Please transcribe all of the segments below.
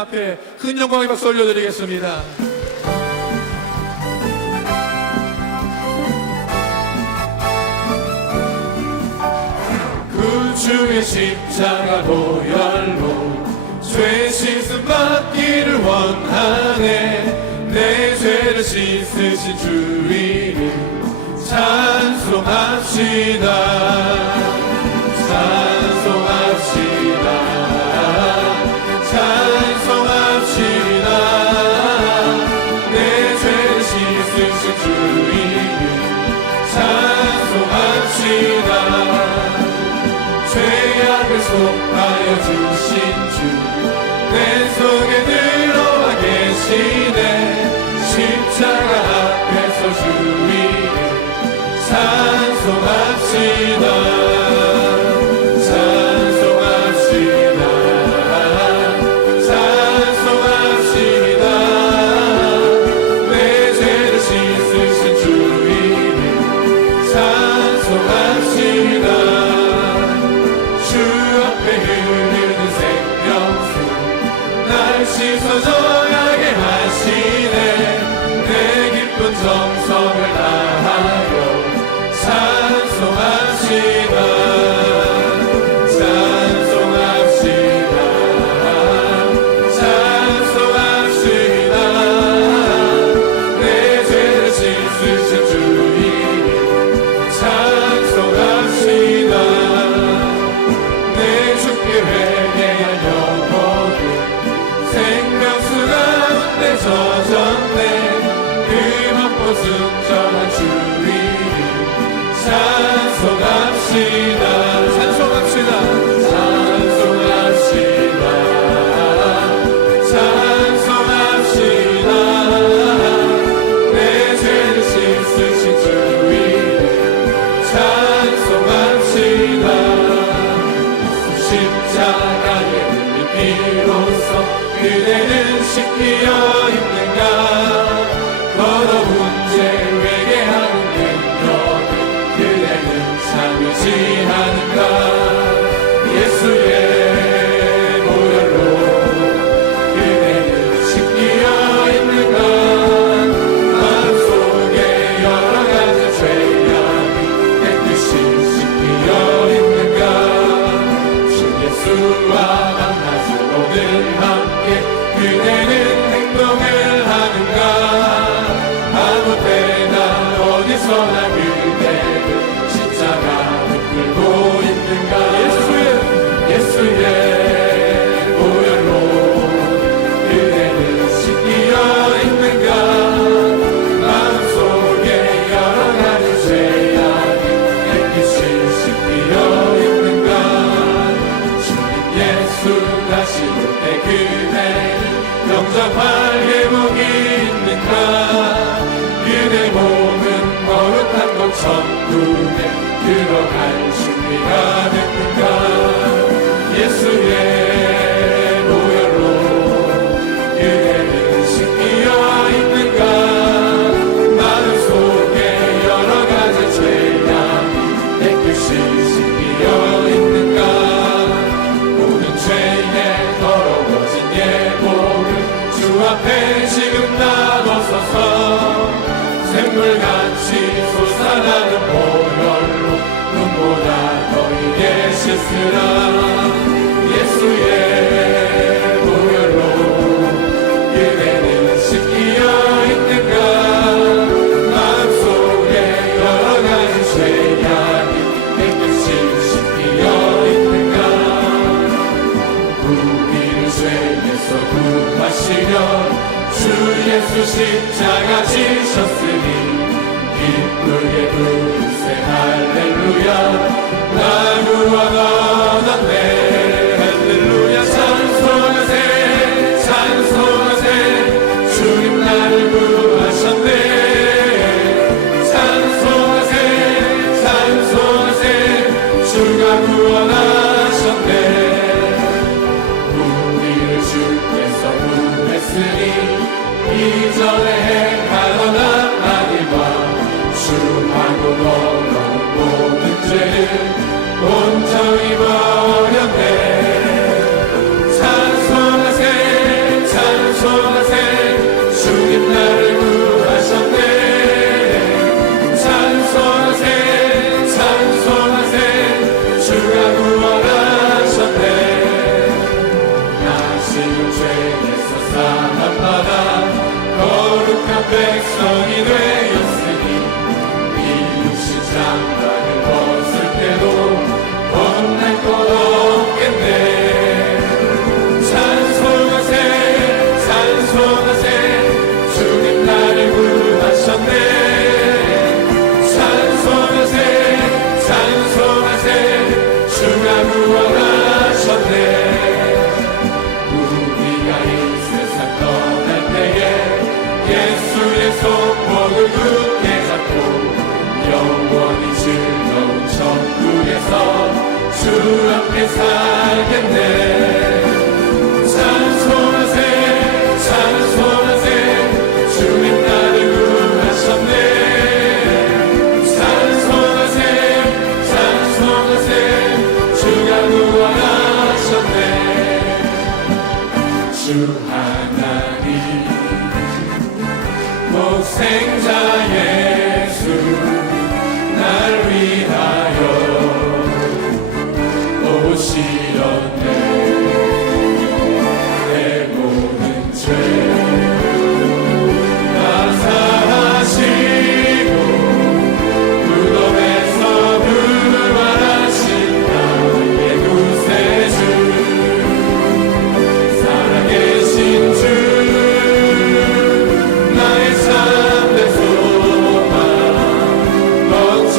앞에 큰 영광의 박수 올려드리겠습니다. 그 주의 십자가 보혈로 죄 씻음 받기를 원하네. 내 죄를 씻으신 주 이름 찬송합시다. 찬송합시다. 찬송합시다. 내 죄를 씻으신 주 이름 찬송합시다. 죄악을 속하여 주신 주 내 속에 들어와 계시네. 십자가 앞에서 주 이름 찬송합시다. 찬송합시다. 찬송합시다. 내 죄를 씻으신 주 이름 찬송합시다. 주 앞에 흐르는 생명수 날 씻어져가게 하시네. 내 기쁜 정성을 다하여 찬송합시다. 찬송합시다. 찬송합시다. 내 죄를 씻으신 주 이름 찬송합시다. 내 주께 회개한 영혼을 생명수 가운데 젖었네. 그 먹고 순전한 주 이름 찬송합시다. 찬송합시다. 찬송합시다. 찬송합시다. 내 죄를 씻으신 주 이름 찬송합시다. 십자가의 흘린 피로써 그대는 씻기어 있는가. 더러운 죄 회개하는 능력을 그대는 참으시 하는가. 예수의 보혈로 그대는 씻기어 있는가. 마음속에 여러 가지 죄악이 깨끗이 씻기어 있는가. 주 예수와 만나서 오늘 함께 그대는 행동을 하는가. 아무 때나 어디서나 그대는 십자가를 끌고 있는가. 예수의 보혈로 그대는 씻기어 있는가. 마음속에 여러 가지 죄악이 깨끗이 씻기어 있는가. 주님 예수 다시 올 때 그대는 영접할 회복이 있는가. 그대 몸은 거룩한 곳 천국에 들어갈 준비가 됐는가. 예수의 보혈로 그대는 씻기어 있는가. 마음속에 여러 가지 죄악이 깨끗이 씻기어 있는가. 모든 죄에 더러워진 예복을 주 앞에 지금 나눠서서 샘물같이 솟아나는 보혈로 눈보다 너희에게 씻으라. 예수의 보혈로 그대는 씻기어 있는가. 마음속에 여러 가지 죄악이 깨끗이 씻기어 있는가. 우리를 죄에서 구하시려 주 예수 십자가 지셨으니 기쁘게 부르세 할렐루야. 날 구원 얻었네. 할렐루야. 찬송하세 찬송하세. 주님 나를 구하셨네. 찬송하세 찬송하세. 주가 구원하셨네. 우리를 주께서 구했으니 이전에 행하던 하나님과 주하고 너는 모든 죄를 온전히 버렸네. 찬송하세 백성이 되었으니 이 육신 장막을 벗을 때도 겁낼 것 없겠네. 찬송하세 찬송하세 주님 나를 구하셨네. 찬송하세 찬송하세 주가 구원하셨네. 우리가 이 세상 떠날 때에 예수의 손목을 굳게 잡고 영원히 즐거운 천국에서 주 앞에 살겠네. 찬송하세 찬송하세 주님 나를 구하셨네. 찬송하세 찬송하세 주가 구원하셨네. 주 하나님 독생자 예수 날 위하여 오시었네. 내 모든 죄 다 사하시고 무덤에서 부활하신 나의 구세주 살아계신 주 나의 참된 소망 걱정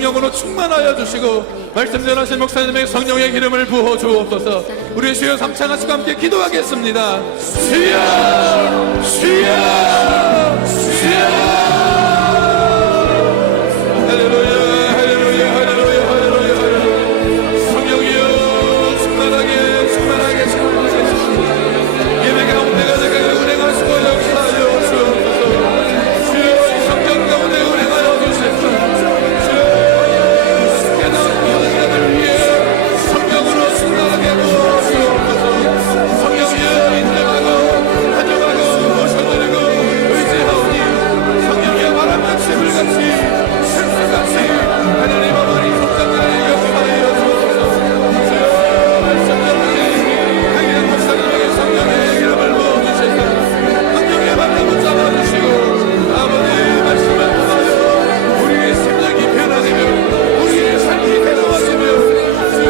성령으로 충만하여 주시고 말씀 전하신 목사님에게 성령의 기름을 부어 주옵소서. 우리 주여 3차 가시고 함께 기도하겠습니다. 주여 주여 주여. 할렐루야 할렐루야 할렐루야 할렐루야 할렐루야. 성령이여 충만하게 충만하게 충만하게 예배 가운데가 내가 운행하시고 역사하여 주옵소서. 주여 이 성전 가운데 운행하여 주시옵소서. 주여 깨닫는 모든 자들 위해 성령으로 충만하게 부어주옵소서. 성령이여 인정하고 가져가고 모셔드리고 의지하오니 성령의 바람같이 불같이 생수같이 하나님 어머니 성전자의 역사하여 주옵소서. 주여 말씀 전하니 강인한 목사님에게 성령의 기름을 부어주셔서 성령의 바람을 잡아주시고 아버지 말씀을 통하여 우리의 심령이 변화되며 우리의 삶이 새로워지며 주여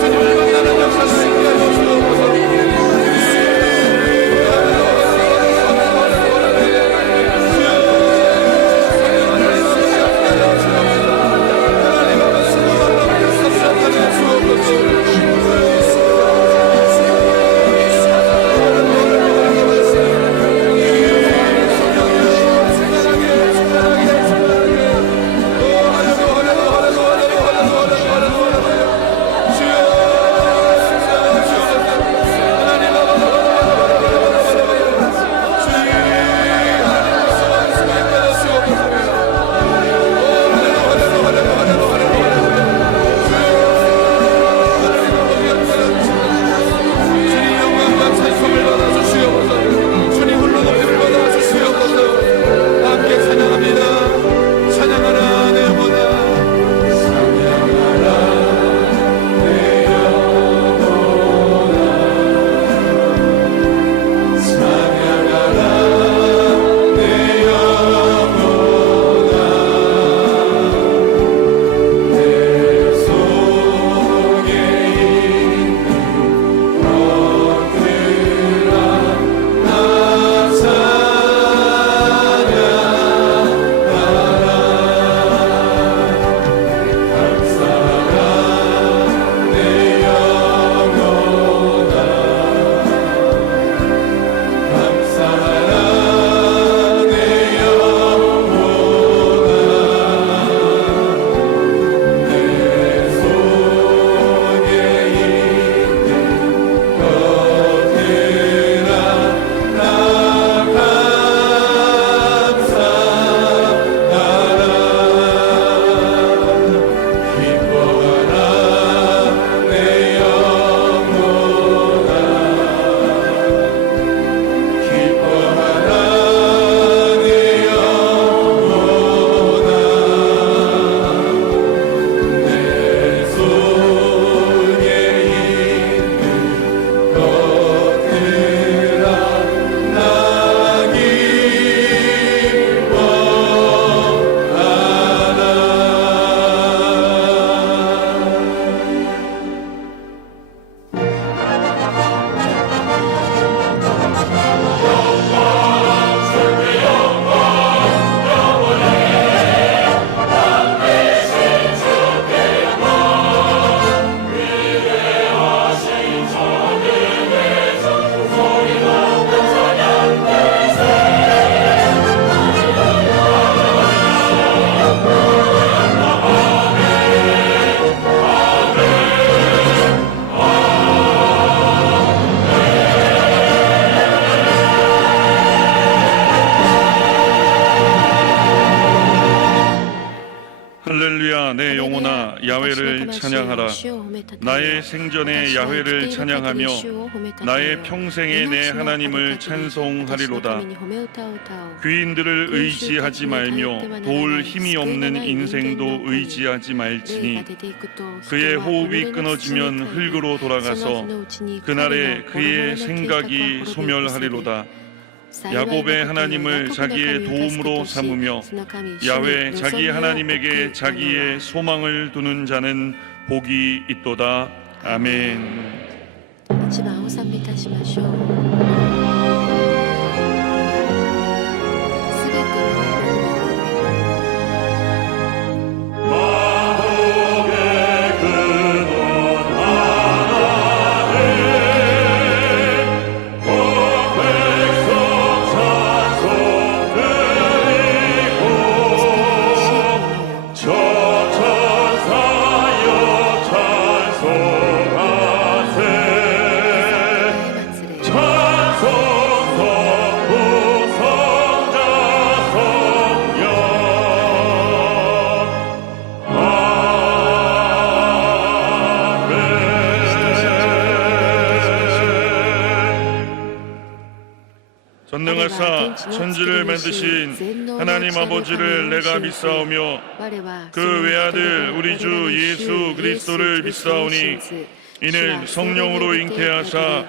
주님을 만나는 역사를 있게 하여 주옵소서. 할렐루야 내 영혼아 야훼를 찬양하라. 나의 생전에 야훼를 찬양하며 나의 평생에 내 하나님을 찬송하리로다. 귀인들을 의지하지 말며 도울 힘이 없는 인생도 의지하지 말지니 그의 호흡이 끊어지면 흙으로 돌아가서 그날에 그의 생각이 소멸하리로다. 야곱의 하나님을 자기의 도움으로 삼으며 야훼 자기 하나님에게 자기의 소망을 두는 자는 복이 있도다. 아멘. 一番を賛美いたしましょう。すべての恵みを 하사 천지를 만드신 하나님 아버지를 내가 믿사오며 그 외아들 우리 주 예수 그리스도를 믿사오니 이는 성령으로 잉태하사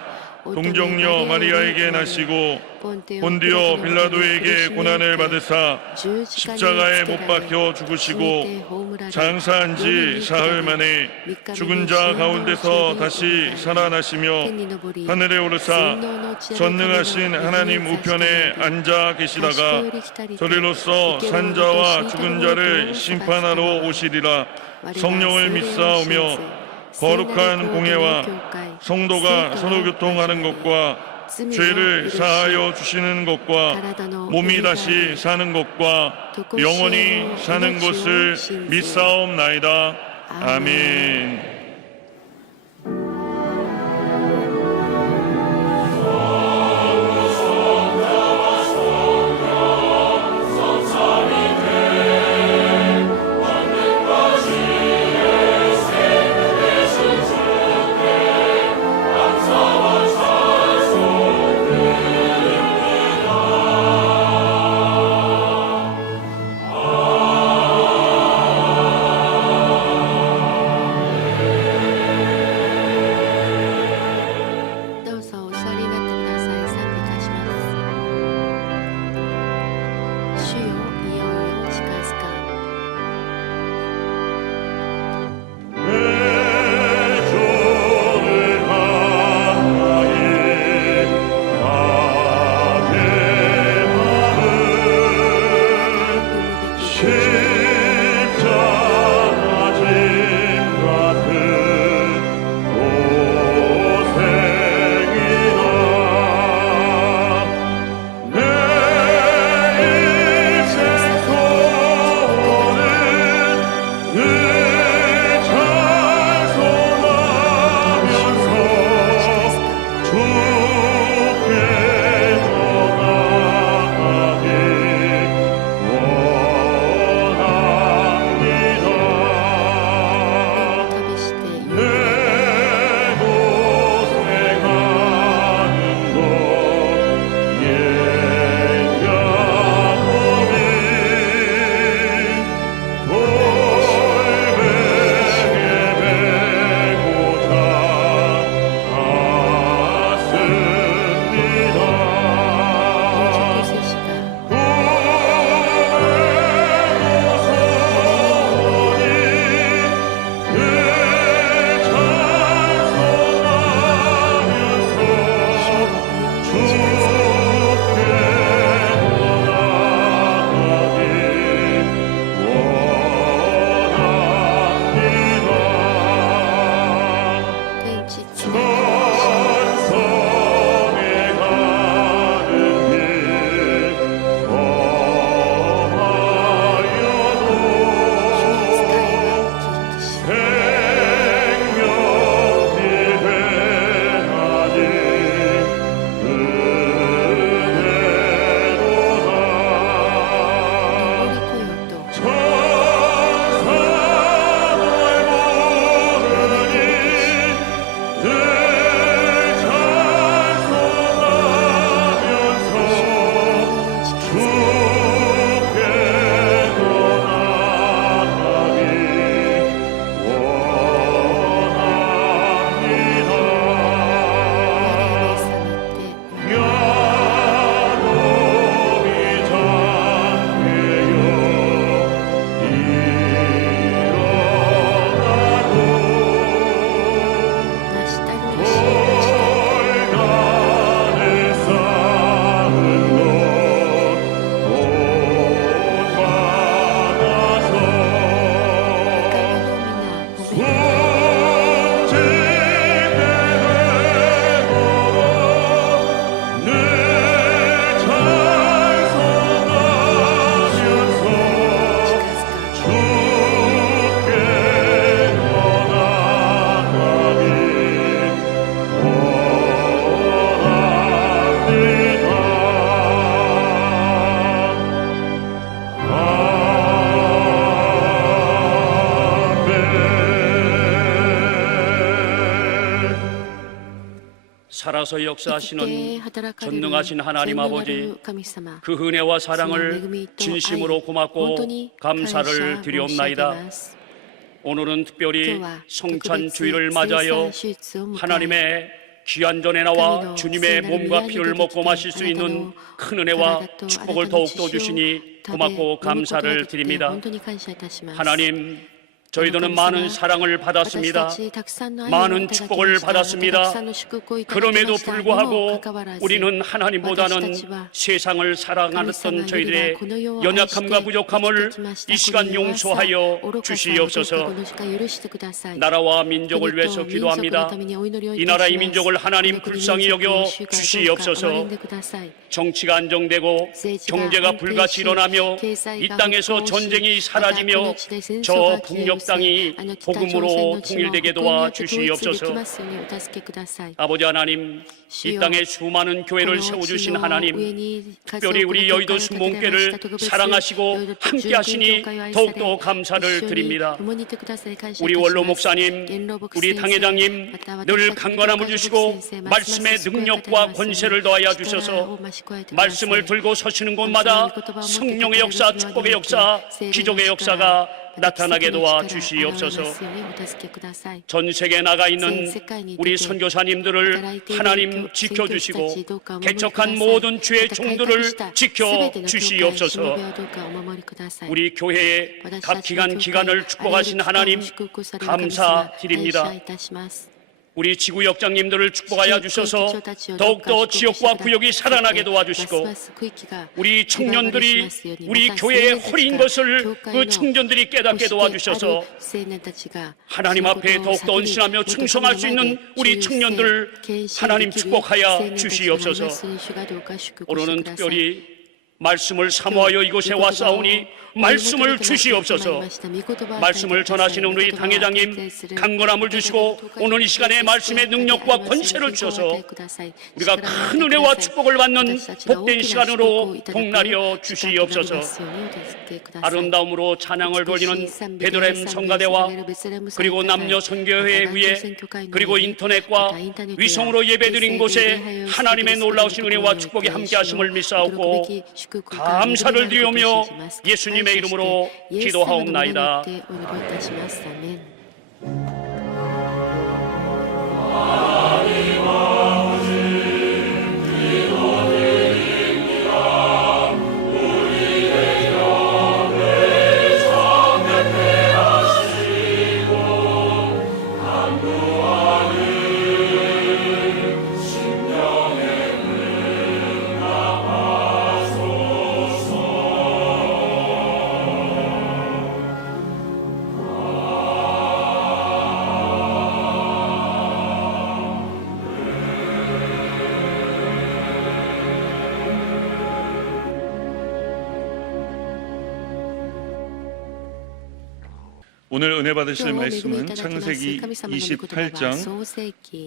동정녀 마리아에게 나시고 본디오 빌라도에게 고난을 받으사 십자가에 못 박혀 죽으시고 장사한 지 사흘 만에 죽은 자 가운데서 다시 살아나시며 하늘에 오르사 전능하신 하나님 우편에 앉아 계시다가 저리로서 산자와 죽은 자를 심판하러 오시리라. 성령을 믿사오며 거룩한 공예와 성도가 서로 교통하는 것과 죄를 사하여 주시는 것과 몸이 다시 사는 것과 영원히 사는 것을 믿사옵나이다. 아멘. 살아서 역사하시는 전능하신 하나님 아버지, 그 그 은혜와 사랑을 진심으로 고맙고 감사를 드리옵나이다. 오늘은 특별히 성찬 주일을 맞아요. 하나님의 귀한 전에 나와 주님의 몸과 피를 먹고 마실 수 있는 큰 은혜와 축복을 더욱더 주시니 고맙고 감사를 드립니다. 하나님, 저희들은 많은 사랑을 받았습니다. 많은 축복을 받았습니다. 그럼에도 불구하고 우리는 하나님보다는 세상을 사랑하던 저희들의 연약함과 부족함을 이 시간 용서하여 주시옵소서. 나라와 민족을 위해서 기도합니다. 이 나라의 민족을 하나님 불쌍히 여겨 주시옵소서. 정치가 안정되고 경제가 불같이 일어나며 이 땅에서 전쟁이 사라지며 저 북녘 땅이 복음으로 통일되게 도와 주시옵소서. 아버지 하나님, 이 땅에 수많은 교회를 세워주신 하나님, 특별히 우리 여의도 순복음교회를 사랑하시고 함께 하시니 더욱더 감사를 드립니다. 우리 원로 목사님, 우리 당회장님 늘 강건함을 주시고 말씀의 능력과 권세를 더하여 주셔서 말씀을 들고 서시는 곳마다 성령의 역사, 축복의 역사, 기적의 역사가 나타나게 도와 주시옵소서. 전 세계에 나가 있는 우리 선교사님들을 하나님 지켜주시고 개척한 모든 주의 종들을 지켜 주시옵소서. 우리 교회의 각 기관을 축복하신 하나님 감사드립니다. 우리 지구 역장님들을 축복하여 주셔서 더욱더 지역과 구역이 살아나게 도와주시고 우리 청년들이 우리 교회의 허리인 것을 그 청년들이 깨닫게 도와주셔서 하나님 앞에 더욱더 헌신하며 충성할 수 있는 우리 청년들을 하나님 축복하여 주시옵소서. 오늘은 특별히 말씀을 사모하여 이곳에 왔사오니 말씀을 주시옵소서. 말씀을 전하시는 우리 당회장님 강건함을 주시고 오늘 이 시간에 말씀의 능력과 권세를 주셔서 우리가 큰 은혜와 축복을 받는 복된 시간으로 복날여 주시옵소서. 아름다움으로 찬양을 돌리는 베들레헴 성가대와 그리고 남녀 선교회 위에 그리고 인터넷과 위성으로 예배드린 곳에 하나님의 놀라우신 은혜와 축복이 함께하심을 믿사옵고 감사를 드리오며 예수님의 이름으로 기도하옵나이다. 오늘 은혜 받으실 말씀은 창세기 28장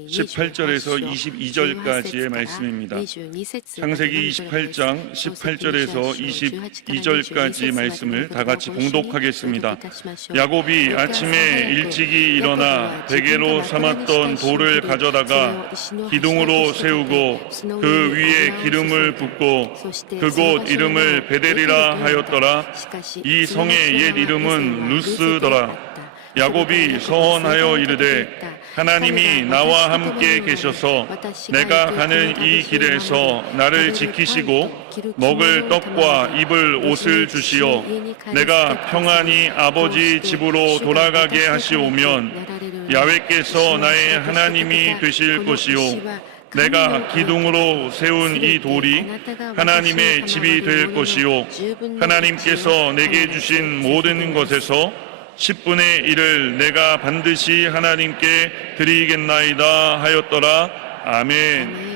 18절에서 22절까지의 말씀입니다. 창세기 28장 18절에서 22절까지 말씀을 다 같이 봉독하겠습니다. 야곱이 아침에 일찍이 일어나 베개로 삼았던 돌을 가져다가 기둥으로 세우고 그 위에 기름을 붓고 그곳 이름을 베델이라 하였더라. 이 성의 옛 이름은 루스더라. 야곱이 서원하여 이르되 하나님이 나와 함께 계셔서 내가 가는 이 길에서 나를 지키시고 먹을 떡과 입을 옷을 주시어 내가 평안히 아버지 집으로 돌아가게 하시오면 야훼께서 나의 하나님이 되실 것이요 내가 기둥으로 세운 이 돌이 하나님의 집이 될 것이요 하나님께서 내게 주신 모든 것에서 10분의 1을 내가 반드시 하나님께 드리겠나이다 하였더라. 아멘.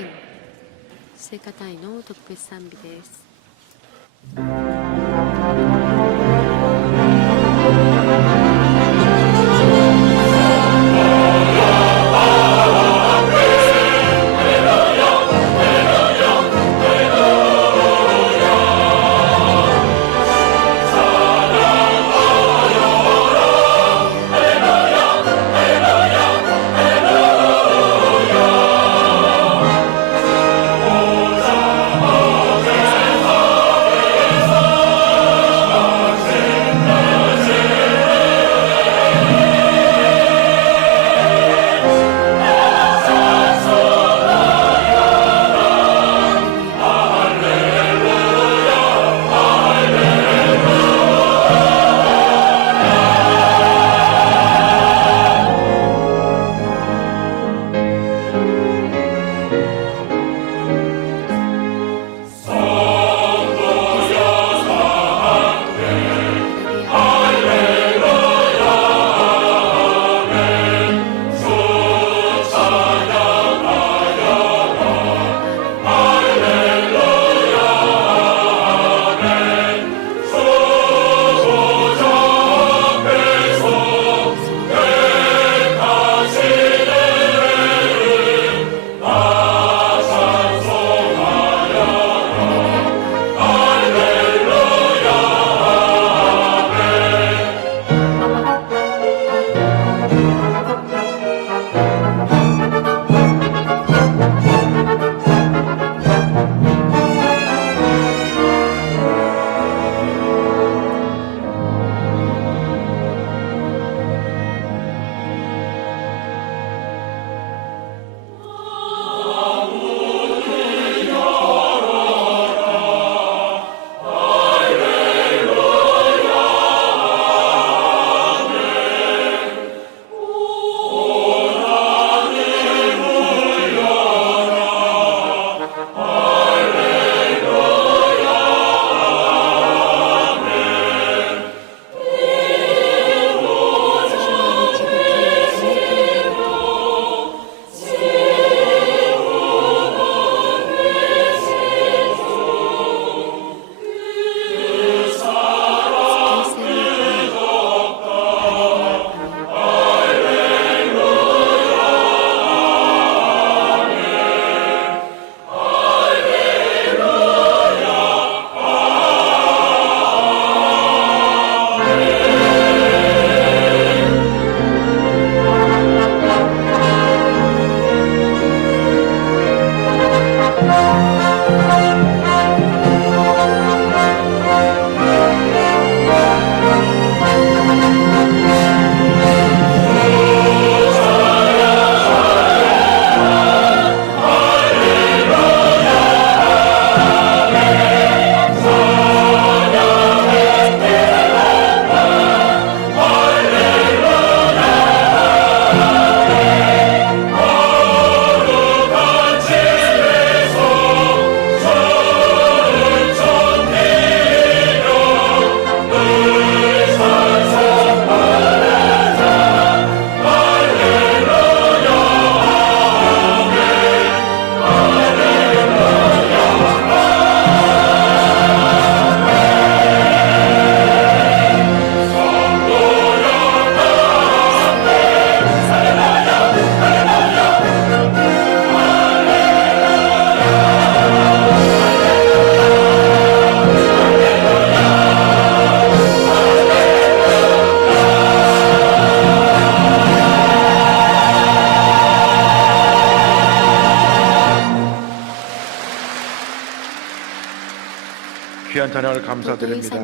귀한 찬양을 감사드립니다.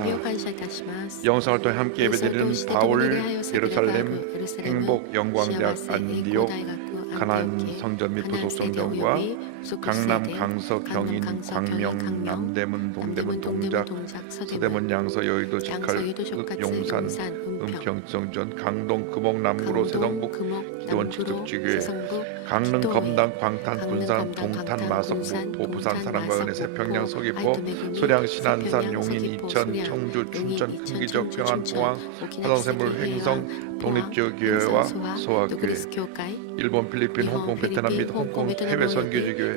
영상을 통해 함께 예배드리는 바울, 예루살렘, 행복, 영광대학, 안디옥, 가나안 성전 및 부속 성전과 강남, 강서, 경인, 광명, 남대문, 동대문, 동작, 서대문, 양서, 여의도, 직할, 용산, 은평, 정전, 강동, 금옥, 남구로, 세동북, 기도원, 칠뚝지교회, 강릉, 검당, 광탄, 군산, 동탄, 마석부, 보부산, 사랑과 은혜, 세평양, 서귀포, 소량, 신안산, 용인, 이천, 청주, 춘천, 큰기적, 평안, 포항, 화성샘물, 횡성, 독립지교회와 소아교회, 일본, 필리핀, 홍콩, 베트남 및 홍콩 해외 선교지교회,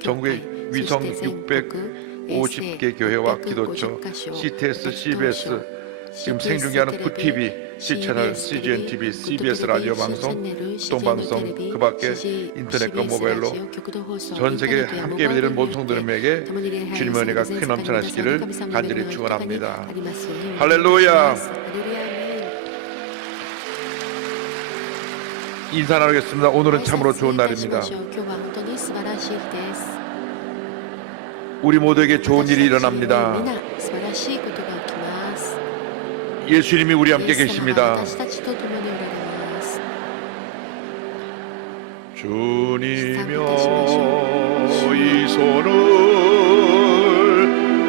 전국의 위성 650개 교회와 기도처, CTS, CBS, 지금 생중계하는 구TV, C채널, CGNTV, CBS 라디오 방송, 동방송, 그 밖에 인터넷과 모바일로 전 세계 함께 예배드리는 모든 성도님에게 주님의 은혜가 크게 넘쳐나시기를 간절히 축원합니다. 할렐루야. 인사 나누겠습니다. 오늘은 참으로 좋은 날입니다. 우리 모두에게 좋은 일이 일어납니다. 예수님이 우리 함께 계십니다. 주님여 이 손을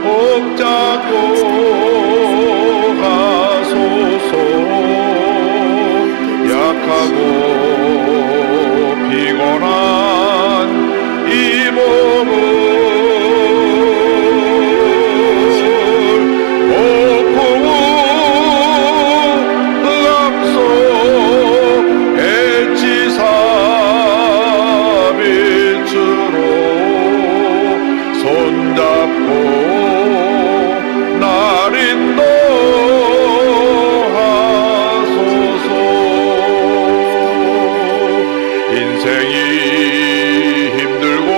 붙잡고 가소서. 약하고 피곤한 이 몸을 폭풍우 앞서 엣지사 빛으로 손잡고 날 인도하소서. 인생이 힘들고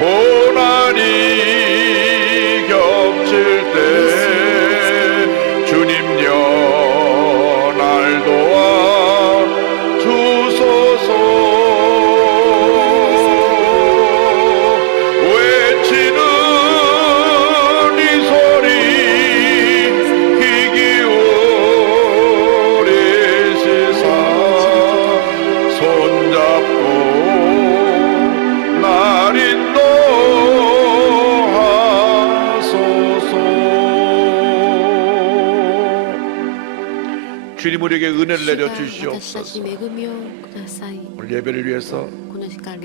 고난이 겹칠 때 주님여 날 도와 주소서. 외치는 이 소리 귀 기울이시사 손잡고 날 인도하소서. 주님 우리에게 은혜를 내려 주시옵소서. 오늘 예배를 위해서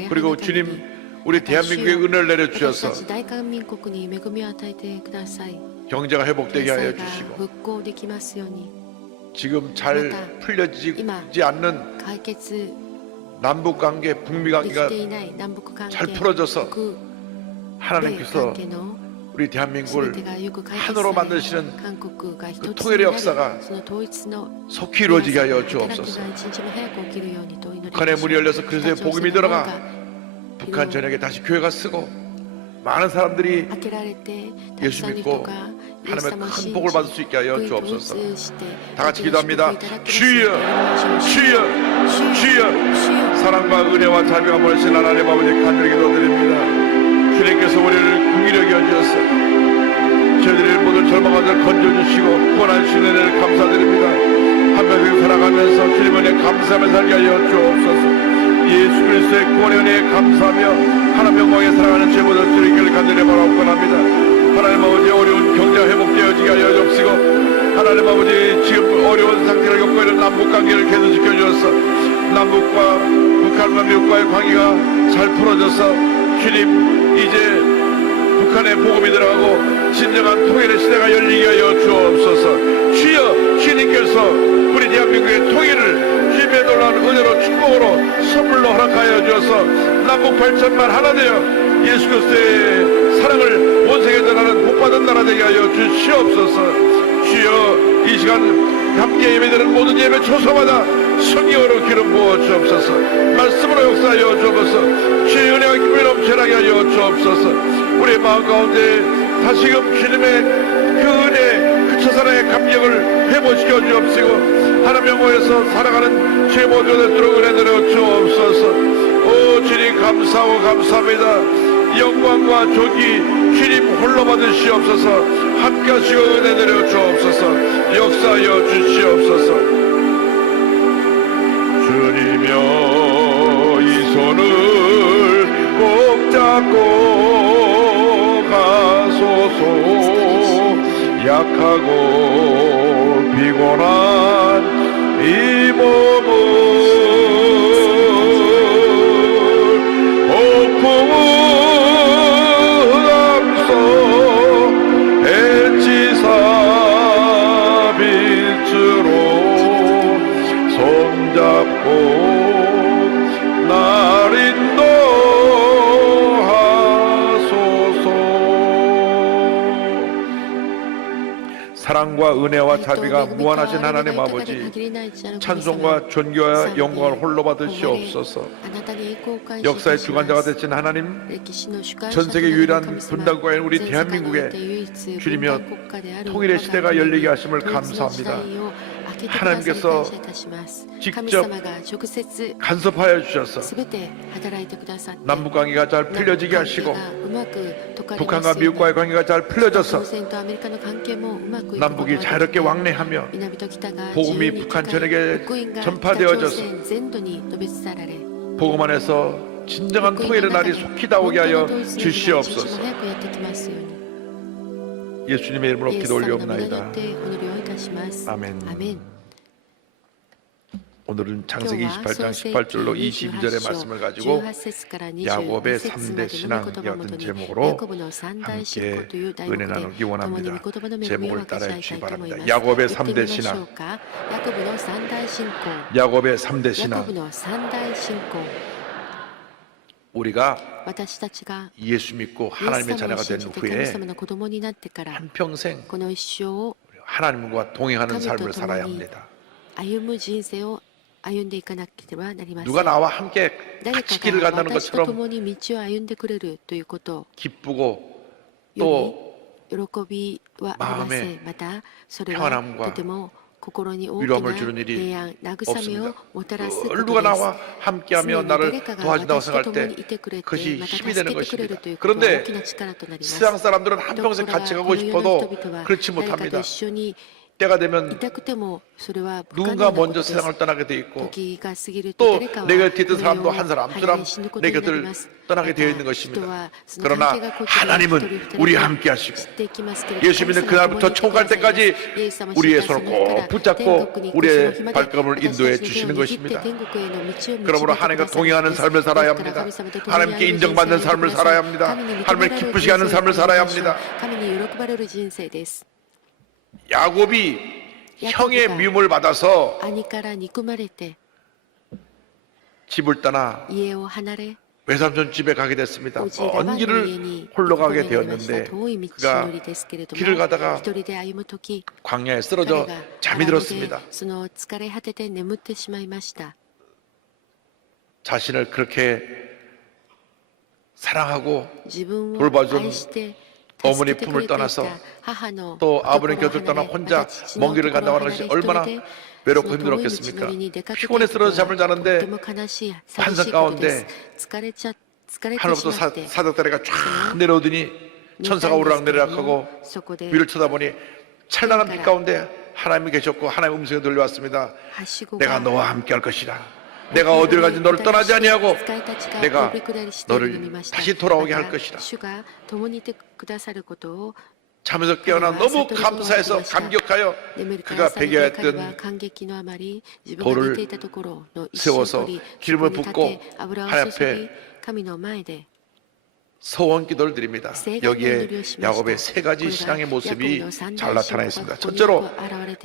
그리고 주님 우리 대한민국에 은혜를 내려 주셔서 경제가 회복되게 하여 주시고 지금 잘 풀려지지 않는 남북관계, 북미관계가 잘 풀어져서 하나님께서 우리 대한민국을 하나로 만드시는 그 통일의 역사가 속히 이루어지게 하여 주옵소서. 북한의 문이 열려서 그리스도의 복음이 들어가 북한 전역에 다시 교회가 쓰고 많은 사람들이 예수 믿고 하나님의 큰 복을 받을 수 있게 하여 주옵소서. 다 같이 기도합니다. 주여, 주여, 주여. 사랑과 은혜와 자비가 멀으신 하나님 아버지 간절히 기도드립니다. 주님께서 우리를 긍휼히 여겨주셔서 저희들의 모든 절망한 들 건져주시고 구원하시는 은혜를 감사드립니다. 한 명씩 살아가면서 주님의 은혜 감사하며 살게 하여 주옵소서. 예수 그리스도의 구원의 은혜에 감사하며 하나님 영광에 살아가는 제 모든 주님께를 간절히 바라옵곤합니다. 하나님 아버지 어려운 경제가 회복되어지게 하여 주옵시고 하나님 아버지 지금 어려운 상태를 겪고 있는 남북관계를 개선시켜 주셔서 남북과 북한과 미국과의 관계가 잘 풀어져서 주님 이제 북한에 복음이 들어가고 진정한 통일의 시대가 열리게 하여 주옵소서. 주여 주님께서 우리 대한민국의 통일을 주님의 놀라운 은혜로 축복으로 선물로 허락하여 주어서 남북 발전만 하나 되어 예수 그리스도의 사랑을 온 세계에 전하는 복받은 나라 되게 하여 주시옵소서. 주여 이 시간 함께 예배드리는 모든 예배 초소마다 성령으로 기름 부어 주옵소서. 말씀으로 역사하여 주옵소서. 주의 은혜와 기쁨이 넘쳐나게 하여 주옵소서. 우리의 마음 가운데 다시금 주님의 그 은혜 그 처사랑의 감격을 회복시켜 주옵시고 하나님 영광에서 살아가는 제 모든 것들로 은혜 내려 주옵소서. 오 주님 감사하고 감사합니다. 영광과 존귀 주님 홀로 받으시옵소서. 함께 하시고 은혜 내려 주옵소서. 역사하여 주시옵소서. 주님여 이 손을 꼭 잡고 가소서. 약하고 피곤한 이 몸을 사랑과 은혜와 자비가 무한하신 하나님 아버지, 찬송과 존귀와 영광을 홀로 받으시옵소서. 역사의 주관자가 되신 하나님, 전 세계 유일한 분단국가인 우리 대한민국에 주님이여 통일의 시대가 열리게 하심을 감사합니다. 하나님께서 직접 간섭하여 주셔서 남북관계가 잘 풀려지게 하시고 북한과 미국과의 관계가 잘 풀려져서 남북이 자유롭게 왕래하며 복음이 북한 전역에 전파되어져서 복음 안에서 진정한 통일의 날이 속히 다오게 하여 주시옵소서. 예수님의 이름으로 기도 올리옵나이다. 아멘. 오늘은 창세기 28장 18절로 22절의 말씀을 가지고 야곱의 3대 신앙이었던 제목으로 함께 은혜 나누기 원합니다. 제목을 따라해 주시기 바랍니다. 야곱의 3대 신앙. 야곱의 3대 신앙. 우리가 예수 믿고 하나님의 자녀가 된 후에 한평생 하나님과 동행하는 삶을 살아야 합니다. 누가 나와 함께 같이 길을 간다는 것처럼 기쁘고 또 마음에 평안함과 위로함을 주는 일이 없습니다. 늘 누가 나와 함께하며 나를 도와준다고 생각할 때 그것이 힘이 되는 것입니다. 그런데 세상 사람들은 한평생 같이 가고 싶어도 그렇지 못합니다. 때가 되면 누군가 먼저 세상을 떠나게 돼 있고 또 내 곁에 있던 사람도 한 사람 두 사람 내 곁을 떠나게 되어 있는 것입니다. 그러나 하나님은 우리와 함께 하시고 예수 믿는 그날부터 총갈 때까지 우리의 손을 꼭 붙잡고 우리의 발걸음을 인도해 주시는 것입니다. 그러므로 하나님과 동행하는 삶을 살아야 합니다. 하나님께 인정받는 삶을 살아야 합니다. 하나님을 기쁘시게 하는 삶을 살아야 합니다. 야곱이 형의 미움을 받아서 집을 떠나 외삼촌 집에 가게 됐습니다. 먼 길을 홀로 가게 되었는데 그가 길을 가다가 광야에 쓰러져 잠이 들었습니다. 자신을 그렇게 사랑하고 돌봐준 어머니 품을 떠나서 또 아버님 곁을 떠나 혼자 먼 길을 간다고 하는 것이 얼마나 외롭고 힘들었겠습니까? 피곤해 쓰러져 잠을 자는데 환상 가운데 하늘부터 사닥다리가 쫙 내려오더니 천사가 오르락 내리락하고 위를 쳐다보니 찬란한 빛 가운데 하나님이 계셨고 하나님의 음성이 들려왔습니다. 내가 너와 함께 할 것이라. 내가 어디를 가지 너를 떠나지 아니하고 내가 너를 다시 돌아오게 할 것이라. 잠에서 깨어나 너무 감사해서 감격하여 그가 배겨했던 돌을 세워서 기름을 붓고 하나님 앞에 서원 기도를 드립니다. 여기에 야곱의 세 가지 신앙의 모습이 잘 나타나 있습니다. 첫째로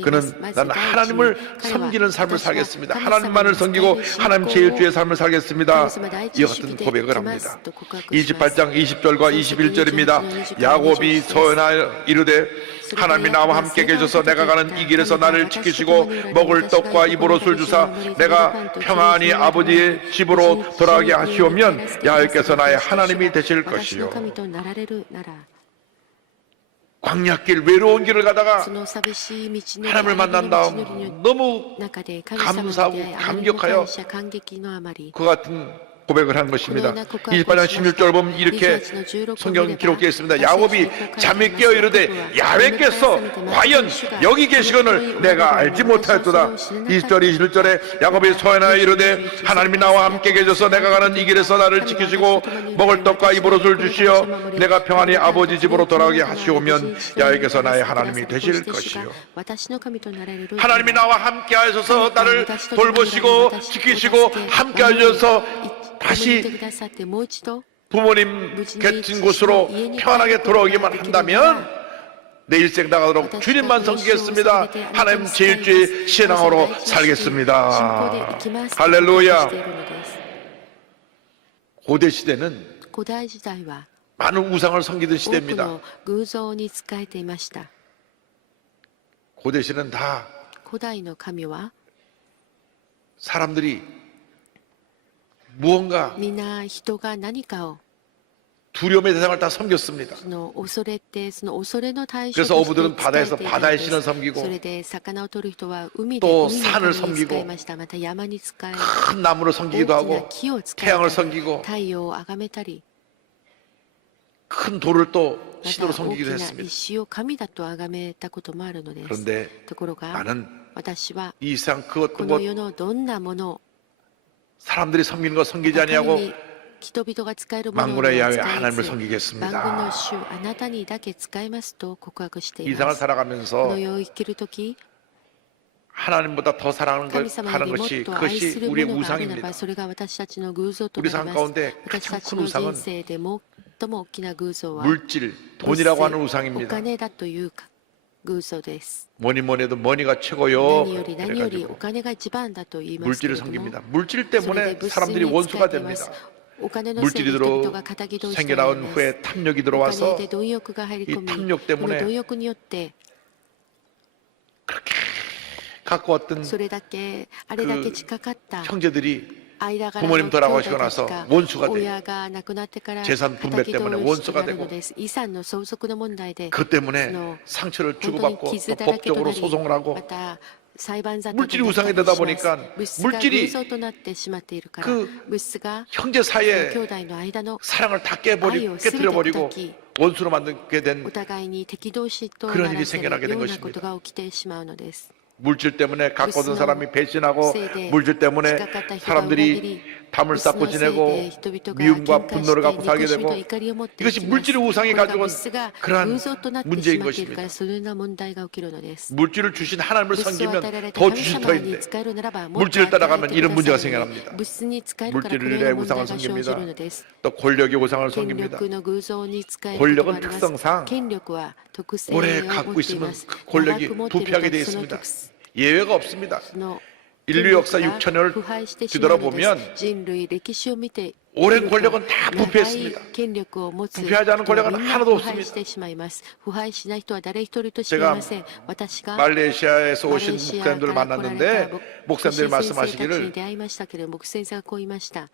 그는 나는 하나님을 섬기는 삶을 살겠습니다. 하나님만을 섬기고 하나님 제일주의 삶을 살겠습니다. 이와 같은 고백을 합니다. 28장 20절과 21절입니다. 야곱이 서원하여 이르되 하나님이 나와 함께 계셔서 내가 가는 이 길에서 나를 지키시고 먹을 떡과 입을 옷을 주사 내가 평안히 아버지의 집으로 돌아가게 하시오면 야훼께서 나의 하나님이 되실 것이요. 광야길 외로운 길을 가다가 하나님을 만난 다음 너무 감사하고 감격하여 그 같은 고백을 한 것입니다. 28장 16절 보면 이렇게 성경 기록되어 있습니다. 야곱이 잠이 깨어 이르되 야훼께서 과연 여기 계시거늘 내가 알지 못하였도다. 20절 21절에 야곱이 소연하여 이르되 하나님이 나와 함께 계셔서 내가 가는 이 길에서 나를 지키시고 먹을 떡과 입을 옷을 주시어 내가 평안히 아버지 집으로 돌아가게 하시오면 야훼께서 나의 하나님이 되실 것이요. 하나님이 나와 함께 하셔서 나를 돌보시고 지키시고 함께 하셔서 다시 부모님 계신 곳으로 편하게 돌아오기만 한다면 내 일생 나가도록 주님만 섬기겠습니다. 하나님 제1주의 신앙으로 살겠습니다. 할렐루야. 고대 시대는 古代時代は 많은 우상을 섬기던 多く 시대입니다. の偶像に仕えていました。 고대 시대는 다 古代の神は 사람들이 무언가 みんな人が何かを 두려움의 대상을 다 섬겼습니다. その恐れてその恐れの対象 그래서 として 어부들은 仕え 바다에서 ていたん 바다의 です 신을 섬기고 それで魚を取る人は海で 또 海の 산을 神に仕 섬기고 えました。また山に仕え 큰 나무를 大 섬기기도 きな 하고 木を仕え 태양을 た 섬기고 太陽を崇めたり 큰 돌을 또 また 신으로 大き 섬기기도 な 했습니다. 石を神だと崇めたこともあるのです。 그런데 ところが 나는 私は 이 세상 그 こ 어떤 の 것 世のどんなものを 사람들이 섬기는 거 섬기지 神 아니하고 に人々が使えるものを 만군의 使 야훼 え 하나님을 ず万軍の 섬기겠습니다. 主あなたにだけ使いますと告白してい 이 ま 세상을 す。こ 살아가면서 の世を生きるとき 하나님보다 더 사랑하는 神 걸 様よ 하는 りもっ 것이 と愛す 그것이 るも 우리의 のがあるなら 우상입니다. ばそれが私たちの偶像と 우리 なり 삶 ます。 가운데 私 가장 たち 큰 の人 우상은 生で最も大きな偶像は 물질, 物 돈이라고 하는 お 우상입니다. 金だという偶像です。 뭐니 뭐니 해도 머니가 최고요. 何より何よりお 그래가지고 金が一番だと言いますけ 물질을 れども 섬깁니다. 물질 それで 때문에 物質 사람들이 に使 원수가 えています 됩니다. お金のせいで 물질이 人々 들어 が仇同士と 생겨 なり 나온 ます。 후에 탐욕이 お金 들어와서 で貪欲が入り込 이 み、 탐욕 この 때문에 貪欲によって 가까웠던 それだけあれだけ近かった 형제들이 間柄 부모님 の 돌아가시고 兄弟たち 나서 が 원수가 돼요. 親が亡くなってから 재산 분배 仇 때문에 同士と 원수가 なるの 되고 です遺産の相続の問題で 그 때문에 너 상처를 本当に 주고받고 傷 또 だらけとな 법적으로 り 소송을 하고 また裁判沙汰と 물질이 なったり 우상이 되다 します 보니까 物質が 물질이 偶像となってしまっているから 그 物質が 형제 사이에 兄弟の間の 사랑을 다 아유, 깨뜨려버리고 쓰레기 원수로 만들게 된 お互いに敵同士と 그런 な 일이 らせるよ 생겨나게 된 うな 것입니다. ことが起きてしまうのです。 물질 때문에 가까운 사람이 배신하고 せいで 물질 때문에 近かった人が裏切 사람들이 り 담을 物質 쌓고 のせい 지내고 で人々が 미움과 喧嘩 분노를 して 갖고 살게 憎しみ 되고 と怒りを持ってい 이것이 きます 물질의 우상이 これが 가져온 物質が 그러한 偶像となってし 문제인 まっているから 것입니다. そのような問題が起きるのです 물질을 주신 하나님을 物質を与えられ 섬기면 た 더 神 주실 様 터인데 に使えるならばもっと 물질을 与えて 따라가면 く 이런 だ 문제가 さいのに 생겨납니다. 物質に使えるからこのよう 물질의 な問題 우상을 が生じる 섬깁니다. のです 또 권력의 우상을 権 섬깁니다. 力の偶像に使えることがあ 권력은 ります 특성상 権力は特性を 오래 持 갖고 ってい 있으면 ます 그 長 권력이 く持っている 부패하게 と 되어 その 있습니다. 特 예외가 없습니다. その 인류 역사 6천년을 腐敗してしまうのです 뒤돌아보면 人類歴史を見て 오랜 권력은 다 長い 부패했습니다. 権力を持つ 부패하지 않은 人は 권력은 みんな 하나도 腐敗 없습니다. してしまいます腐敗しない人は誰一人としてい 제가 ません私が 말레이시아에서 マレ 오신 ーシア 목사님들을 から来られた 만났는데 목사님들이 牧師先生たちに 말씀하시기를 出会いましたけれど牧師先生がこう言いました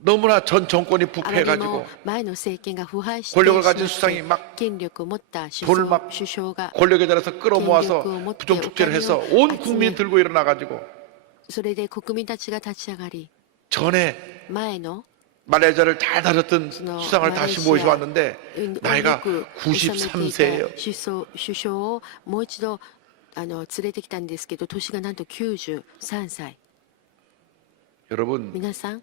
너무나 전 정권이 あまり 부패해가지고 も前の政権が腐敗してし 권력을 ま 가진 っ 수상이 て 막 権力を持った首 돈을 相 막 首相が 권력에 자라서 끌어모아서権力を持って 부정축제를 해서 お金を 온 국민이 들고 일어나가지고 それで国民たちが立ち上がり 전에 前の 말레이시아를 잘 다뤘던 너 수상을 다시 말레이시아 모셔왔는데 よ 나이가 く治めていた 93세예요. 首相をもう一度連れてきたんですけど年がなんと93歳 여러분 皆さん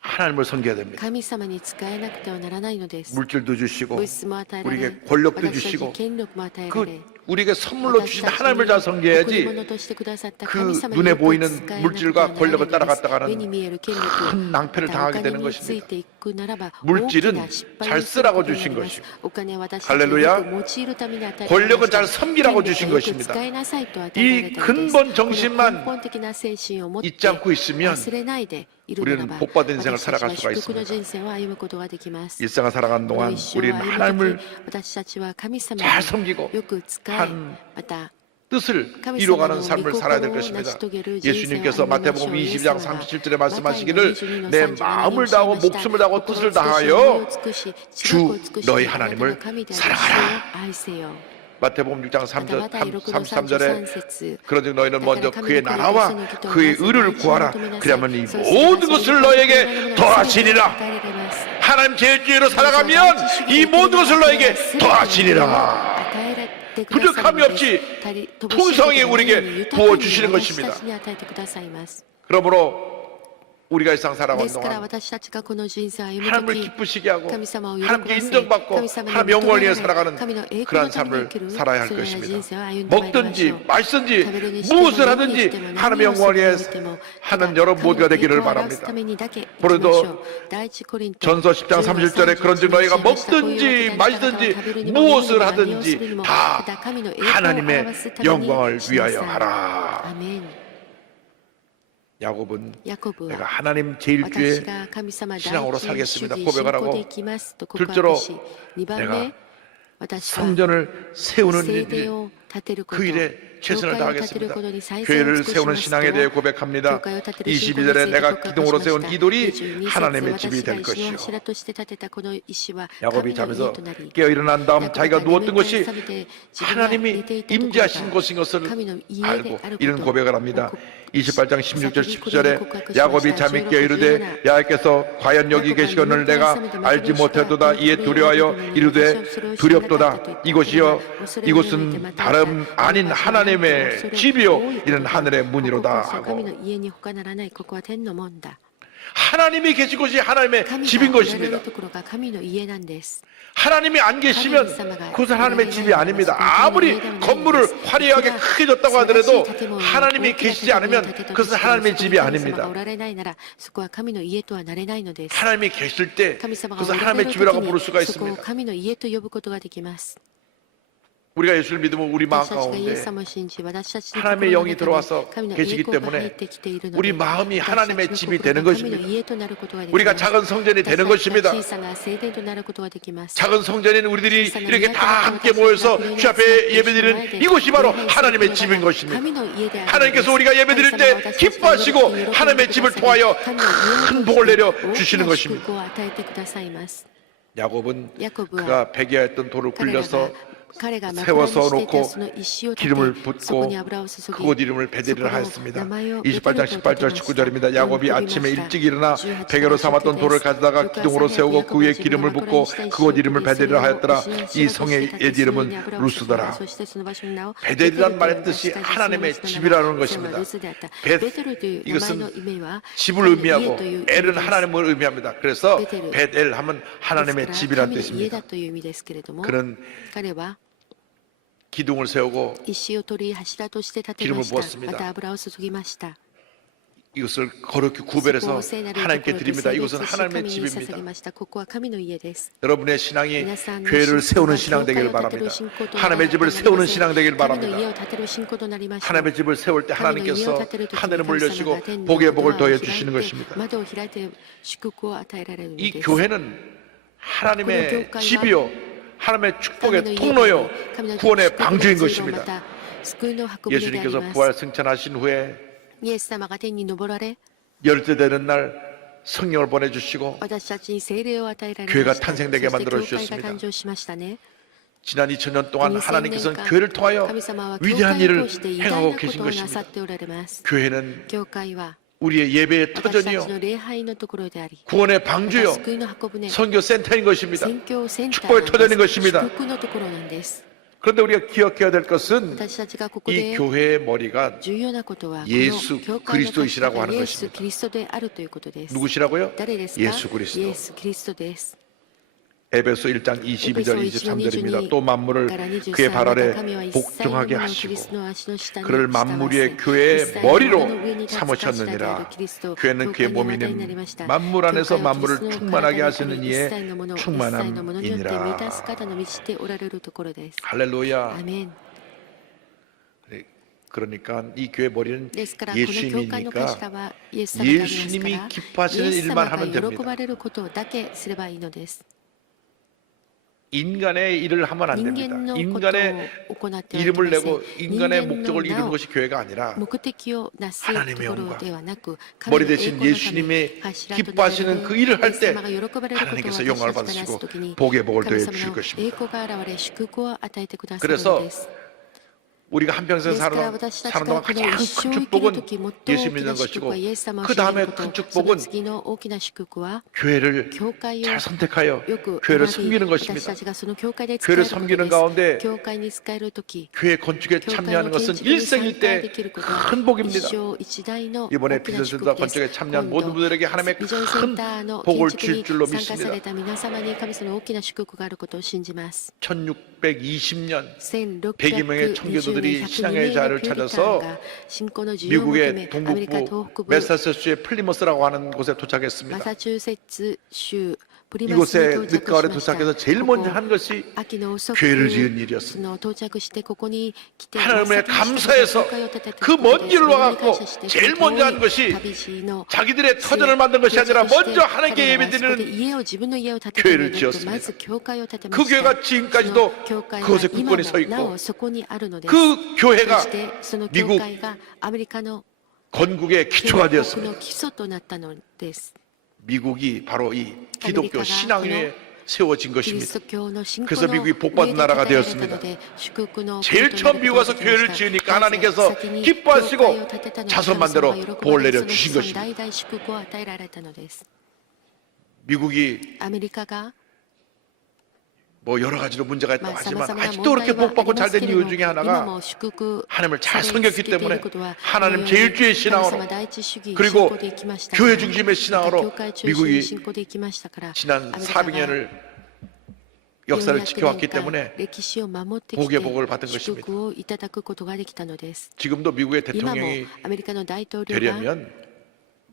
하나님을 섬겨야 됩니다. 神様に仕えなくてはならないのです 물질도 주시고 物質も与えられ 우리에게 권력도 私たち 주시고 に権力も与えられ 그 우리에게 선물로 주신 하나님을 잘 贈り 섬겨야지 物としてくださった 그 神様に 눈에 よく 보이는 仕えなくては 물질과 ならない 권력을 のです 따라갔다가는 目に見える権力 큰 낭패를 またお 당하게 金 되는 につい 것입니다. ていくならば 물질은 大きな失敗 잘 をすること 쓰라고 になり 주신 ます 것이고 お金は私たちに 할렐루야 よく用いるために与えられました 권력은 잘 섬기라고 주신 権力をよく 것입니다. 使いなさいと与えられ 이 たのです 근본 この 정신만 根本的な精神を持って 잊지 않고 있으면 忘れないでいるならば 우리는 복받은 인생을 私たち 살아갈 は 수가 祝福の 있습니다. 人生を歩むことができます 일생을 살아가는 この 동안 一生を 우리는 歩む 하나님을 時私たちは神様 잘 に 섬기고 よく使い 한 また 뜻을 神様 이루어가는 の 삶을 御 살아야 될 心を成 것입니다. し遂げる人生を 예수님께서 歩みましょ 마태복음 う。イエス 22장 様は 37절에 マタイの 말씀하시기를 22の 내 37 마음을 다하고 목숨을 다하고 뜻을 다하여 주 너희 하나님을 사랑하라. 마태복음 6장 33절에 33節 그런즉 너희는 먼저 그의 나라와 그의 의를 구하라. 그러면 이 모든 것을 너에게 더하시리라. 하나님 제일주의로 살아가면 이 모든 것을 너에게 더하시리라. 부족함이 없이 풍성히 우리에게 부어주시는 것입니다. 그러므로 우리가 이 세상 살아가는 ですから 동안 私たちがこの人生を歩む 하나님을 時 기쁘시게 하고 神様を喜ば 하나님께 せ 인정받고 神様に 하나님 영광을 위해 認められ 살아가는 神の栄光 그러한 のために生き 삶을 る 살아야 할 そのような 것입니다. 人生を歩んでまいりましょ 먹든지 う 마시든지 食べるにしても 무엇을 飲むにして 하든지 も 하나님의 何をす 영광을 る 위해 にしても 하는 여러분 모두가 神の栄 되기를 光を表す 바랍니다. ためにだけ生きまし 오늘도 ょう。第一コリント 전서 10장 30절에 그런즉 너희가 먹든지 마시든지 무엇을 하든지 다 하나님의 영광을 위하여 하라. 아멘. 야곱은 ヤコブ 내가 は 하나님 제일주의 私が神様第 신앙으로 一主 살겠습니다. 義 고백을 信仰 하고 でいきますと告 둘째로 白し、2番 내가 目私は 성전을 세우는 聖 일에 殿を建てること 그 일에 教 최선을 会を建てる 다하겠습니다. ことに最善を 교회를 尽くし 세우는 ます 신앙에 대해 と 고백합니다. 教会を建てる信仰につい 22절에 て 내가 告白し 기둥으로 ま 세운 した 이 돌이 22 하나님의 節 집이 私が 될 石の 것이요. 柱として建てたこの石は 야곱이 神の家 잠에서 となり 깨어 일어난 다음 ヤコブ 자기가 が 누웠던 眠り 것이 から覚めて自分が寝 하나님이 ていたところ 임재하신 が 곳인 것을 神の家で 알고 ある 이런 こと 고백을 합니다. 28장 16절 17절에 告 야곱이 白しました 잠이 깨어 이르되 야훼께서 과연 여기 계시거늘 내가 알지 못해도다 이에 두려워하여 이르되 두렵도다 이곳이여 이곳은 다름 아닌 하나님의 집이요 이는 하늘의 ここ 문이로다 こそ 하고 神の家に他ならないここは天の門だ 하나님이 계신 곳이 하나님의 神 집인 がおられる 것입니다. ところが神の家なんです 하나님이 안 계시면 그것은 하나님의 집이 아닙니다. 아무리 건물을 화려하게 크게 졌다고 하더라도 하나님이 계시지 않으면 그것은 하나님의 집이 神様が 아닙니다. おられないならそこは神の家とはなれないのです 하나님이 계실 때 神様が 그것은 おられ 하나님의 る時 집이라고 부를 수가 にそこを 있습니다. 神の家と呼ぶことができます 우리가 예수를 믿으면 우리 마음 私たちがイエ 가운데 ス様を信じ私たちの 하나님의 心の 영이 中 들어와서 に神の栄 계시기 光が入 때문에 ってきているの 우리 で 마음이 私 하나님의 たち 집이 の 되는 心が神の 것입니다. 家となることができ 우리가 ます 작은 성전이 되는 私たちが 것입니다. 小さな聖殿となることができます 작은 성전인 우리들이 이렇게 다 함께 모여서 주 앞에 예배드리는 이곳이 바로 하나님의 집인 것입니다. 하나님께서 우리가 예배드릴 때 기뻐하시고 하나님의 집을 통하여 큰 복을 내려 주시는 것입니다. 야곱은 그가 배기하였던 돌을 굴려서 세워서 놓고 기름을 붓고 그곳 이름을 베델이라 하였습니다. 28장 18절 19절입니다. 야곱이 아침에 일찍 일어나 베개로 삼았던 돌을 가져다가 기둥으로 세우고 그 위에 기름을 붓고 그곳 이름을 베델이라 하였더라. 이 성의 옛 이름은 루스더라. 베델이란 말의 뜻이 하나님의 집이라는 것입니다. 이것은 집을 의미하고 엘은 하나님을 의미합니다. 그래서 베델 하면 하나님의 집이라는 뜻입니다. 그는 기둥을 세우고 기름을 부었습니다. 이것을 거룩히 구별해서 하나님께 드립니다. 이것은 하나님의 집입니다. 여러분의 신앙이 교회를 세우는 신앙 되기를 바랍니다. 하나님의 집을 세우는 신앙 되기를 바랍니다. 하나님의 집을 세울 때 하나님께서 하늘을 물려주시고 복의 복을 더해 주시는 것입니다. 이 교회는 하나님의 집이요 하나님의 축복의 통로요 구원의 방주인 것입니다. 예수님께서 부활 승천하신 후에 イエス様が天に昇られ 열대 되는 날 성령을 보내주시고 私たちに聖霊を与えられま 교회가 した。 탄생되게 そして 만들어 教会が 주셨습니다. 誕生しましたね。 지난 2000년 동안 2000 하나님께서는 年間 교회를 통하여 神様は教 위대한 会を 일을 通して偉大 행하고 なこ 계신 とをなさ 것입니다. っておられます。 교회는 教会は 우리의 예배의 私たち 터전이요 の礼拝のところであり、 구원의 また 방주요 救いの箱舟、 선교 센터인 것입니다. 宣教センタ 축복의 ー 터전인 なんです。 것입니다. 祝福のところなんです。 그런데 우리가 기억해야 될 것은 私たちがここ 이 で 교회의 머리가 重要なことは、こ 예수 の教会の 그리스도이시라고 頭 하는 がイエス・ 것입니다. キリストであるということです。 누구시라고요? 誰ですか？ 예수 그리스도. イエス・キリストです。 에베소 1장 22절 23절입니다. 또 만물을 그의 발 아래 복종하게 하시고 그를 만물 위의 교회의 머리로 삼으셨느니라. 교회는 그의 몸이니 만물 안에서 만물을 충만하게 하시는 이의 충만함이니라. 할렐루야. 그러니까 이 교회 머리는 ですからこの教会の 예수님이니까 頭はイエス様でありますから、 예수님이 イ 기뻐하시는 エス様 일만 が 하면 喜 됩니다. ばれることだけすればいいのです。 인간의 일을 하면 안 됩니다. 人間のことを 인간의 行ってはいけ 이름을 ません 내고 인간의 人間の 목적을 名 이루는 を 것이 교회가 아니라 目的をなすと 하나님의 ころ 영광, ではなく 머리 神の栄 대신 光のため 예수님의 柱となられる 기뻐하시는 그 일을 할 イエ 때 ス様が喜ばれることを 하나님께서 私 영광을 たちがなす 받으시고 ときに 복의 복을 神 더해 様 주실 の栄 것입니다. 光が現れ祝福を与えてくださる 그래서 のです 우리가 한평생 ですから 사는 私たち 사는 が 동안 この 가장 一生 큰 生きる 축복은 時最も 예수 大き 믿는 な祝福 것이고 はイエス様を 그 信じる 다음에 こと 큰 その 축복은 次の大きな祝福は 교회를 教会を 잘 선택하여 よく 교회를 選び 섬기는 私 것입니다. たちがその教会で使え 교회를 ること 섬기는 で 가운데 す教会に使える時 교회 건축에 教会 참여하는 の 것은 建築に参 일생일 加 때 できることは 큰 一 복입니다. 生一大の 이번에 大きな 비전 祝 센터 福です 건축에 참여한 今 모든 度 분들에게 하나님의 ビジョンセン 큰 ターの 복을 建築 줄 に 줄로 参加さ 믿습니다. れた皆様に神様の大きな祝福があることを信じます 1620년 1620 명의 청교도들이 신앙의 자를 찾아서 미국의 동북부 매사추세츠의 플리머스라고 하는 곳에 도착했습니다. マサチューセッツ州プリマス 이곳에 に到着 늦가을에 しました 도착해서 제일 먼저 한 것이 秋の遅く 교회를 지은 일이었습니다. その到着してここに来て 하나님의 真っ先に 감사해서 教会を建てた 그 こと 먼 です 길을 神に 와갖고 感謝して 제일 먼저 한 것이 旅路の 자기들의 터전을 만든 것이 아니라 먼저 하나님께 彼らはそこで 예배드리는 家を自分の家を建てた 교회를 ので 지었습니다. まず教会を建てま 그 した 교회가 지금까지도 その教会は 그곳에 今 굳건히 서 も 있고 なおそこにあるのです 그 そ 교회가 してその教 미국 会がアメリカの 건국의 기초가 建国 되었습니다. の基礎となったのです 미국이 바로 이 기독교 신앙 위에 세워진 キリス 것입니다. ト教の信仰 그래서 の 미국이 복받은 나라가 되었습니다. 제일 처음 미국 와서 교회를 지으니까 하나님께서 기뻐하시고 자손만대로 복을 내려 주신 것입니다. 미국이 アメリカが 뭐 여러 가지로 문제가 있다고 まあ 하지만 様々な 아직도 問 그렇게 題はあり 복받고 ま 잘 すけ 된 れ 이유 ど 중에 今 하나가 も祝福 하나님을 잘 され 섬겼기 続けている 때문에 ことは 하나님 このように 제일주의 神 신앙으로 様第一主義 그리고 信仰で生きました 교회 중심의 신앙으로 教会中心 미국이 に信仰で生きましたから 지난 アメリカが 400년을 역사를 400 지켜왔기 年間 때문에 歴史を守ってき 복의 て 복을 받은 祝 것입니다. 福をいただくことができたのです 지금도 미국의 今も 대통령이 アメリカの大統領が 되려면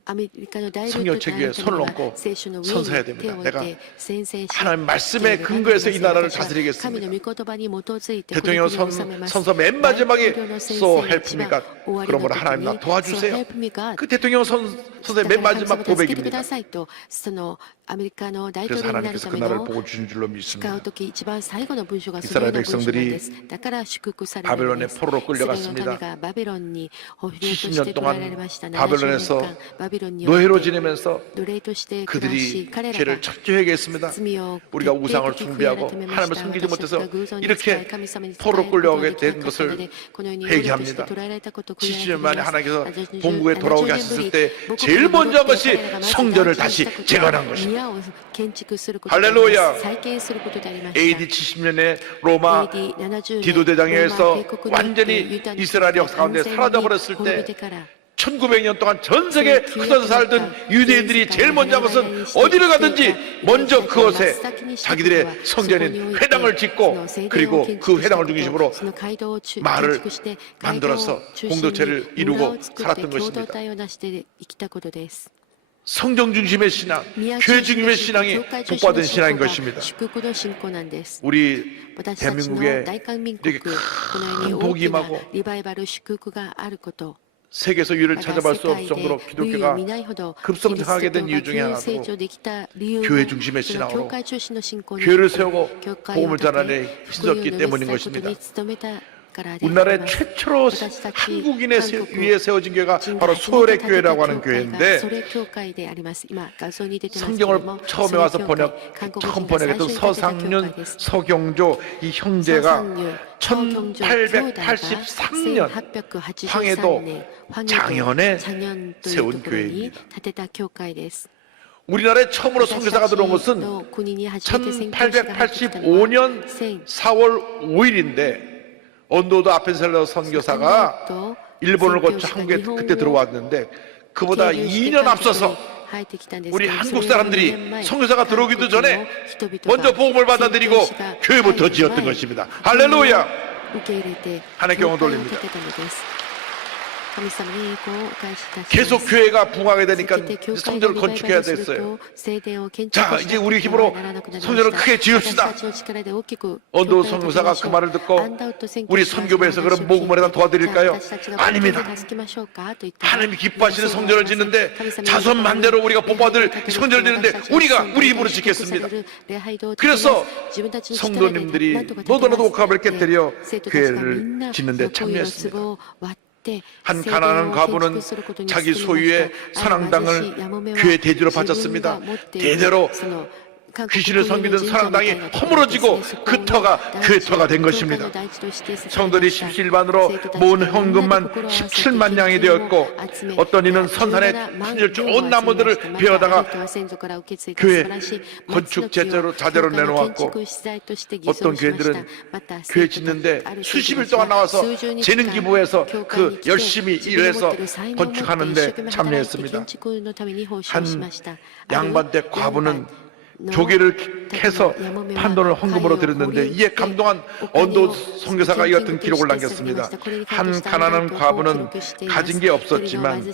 アメリカの大統領 성경책 위에 손을 얹고 聖書の上 선서해야 に手 됩니다. を置い 내가 て宣誓し 하나님 말씀에 근거해서 이 나라를 다스리겠습니다. 神の御言葉に基づいて 대통령 この国を治めます 선서 맨 마지막에 大統領の宣誓 So 一 help me 番 God. 終わりの 그러므로 時 하나님 나 に 도와주세요. So help me God. 그 대통령 선서의 だ 맨 から神 마지막 様助けてくだ 고백입니다. さいとそのアメリカの大統 그래서 領になる 하나님께서 た 그 め 나라를 の 보고 주신 줄로 使う 믿습니다. 時一番最後の文章がその 이스라엘 ような文章なん 백성들이 ですだから祝福されるの 바벨론의 です 포로로 イスラエルの 끌려갔습니다. 民がバベロンに捕虜と 70して 년 捕らえられ 동안 ました 바벨론에서 70年間バビロンによって 노예로 지내면서 奴隷として暮らし 그들이 彼らが 죄를 철저하게 했습니다. 罪を 우리가 徹底 우상을 的に悔い 숭배하고 改めま 하나님을 した 섬기지 私たちが 못해서 偶像に仕え 이렇게 神様に仕え 포로로 ることが 끌려오게 できな 된 かったので 것을 このように捕虜として 회개합니다. 捕らえられたことを悔い 70년 改め 만에 ます 하나님께서 본국에 돌아오게 70 하셨을 때 年ぶり 제일 먼저 한 것이 彼らがまず 성전을 第一に 다시 したことは 재건한 것입니다. 宮を建築することであります 할렐루야. 再建することでありました AD 70년에 로마 AD 70 디도대장에 의해서 ローマ帝国によって 완전히 ユダの 이스라엘 역사 가운데 完全に 사라져버렸을 滅び 때 てから 1900년 동안 전 세계 흩어져 살던 유대인들이 제일 먼저 한 것은 어디를 가든지 먼저 그곳에 자기들의 성전인 회당을 짓고 그리고 그 회당을 중심으로 마을을 만들어서 공동체를 이루고 살았던 것입니다. 성경 중심의 신앙, 교회 중심의 신앙이 복받은 신앙인 것입니다. 우리 대한민국에 이렇게 큰 복이 임하고 세계에서 유를 찾아볼 수 없을 정도로 기독교가 급성장하게 된 이유 중에 하나도 교회 중심의 신앙으로 교회를 세우고 복음을 전하는 힘썼기 때문인 것입니다. 우리나라의 최초로 한국인의 위에 세워진 교회가 바로 소열의 교회라고 하는 교회인데 성경을 처음에 와서 처음 번역했던 서상륜, 서경조 이 형제가 1883년 황해도 장현에 세운 교회입니다. 우리나라에 처음으로 선교사가 들어온 것은 1885년 4월 5일인데 언도도 아펜셀러 선교사가 일본을 거쳐 한국에 그때 들어왔는데 그보다 2년 앞서서 우리 한국 사람들이 선교사가 들어오기도 전에 먼저 복음을 받아들이고 교회부터 지었던 것입니다. 할렐루야. 하나님께 영광 돌립니다. 계속 교회가 붕하게 되니까 성전을 건축해야 됐어요. 자, 이제 우리 힘으로 성전을 크게 지읍시다. 언도 선교사가 그 말을 듣고 우리 선교부에서 그럼 모금을에다 도와드릴까요? 아닙니다. 하나님이 기뻐하시는 성전을 짓는데 자손 만대로 우리가 뽑아들 성전을 짓는데 우리가 우리 힘으로 짓겠습니다. 그래서 성도님들이 너도나도 옥합을 깨뜨려 교회를 짓는데 참여했습니다. 한 가난한 과부는 자기 소유의 선앙당을 교회 대주로 바쳤습니다. 대대로 귀신을 섬기던 선앙당이 허물어지고 그 터가 교회 터가 된 것입니다. 성도들이 십시일반으로 모은 헌금만 17만 양이 되었고 어떤 이는 선산에 품질 좋은 나무들을 베어다가 교회 건축 자재로 내놓았고 어떤 교회들은 교회 짓는데 수십 일 동안 나와서 재능 기부해서 그 열심히 일해서 건축하는데 참여했습니다. 한 양반대 과부는 조개를 캐서 판돈을 헌금으로 드렸는데 이에 감동한 언도 선교사가 이 같은 기록을 남겼습니다. 한 가난한 과부는 가진 게 없었지만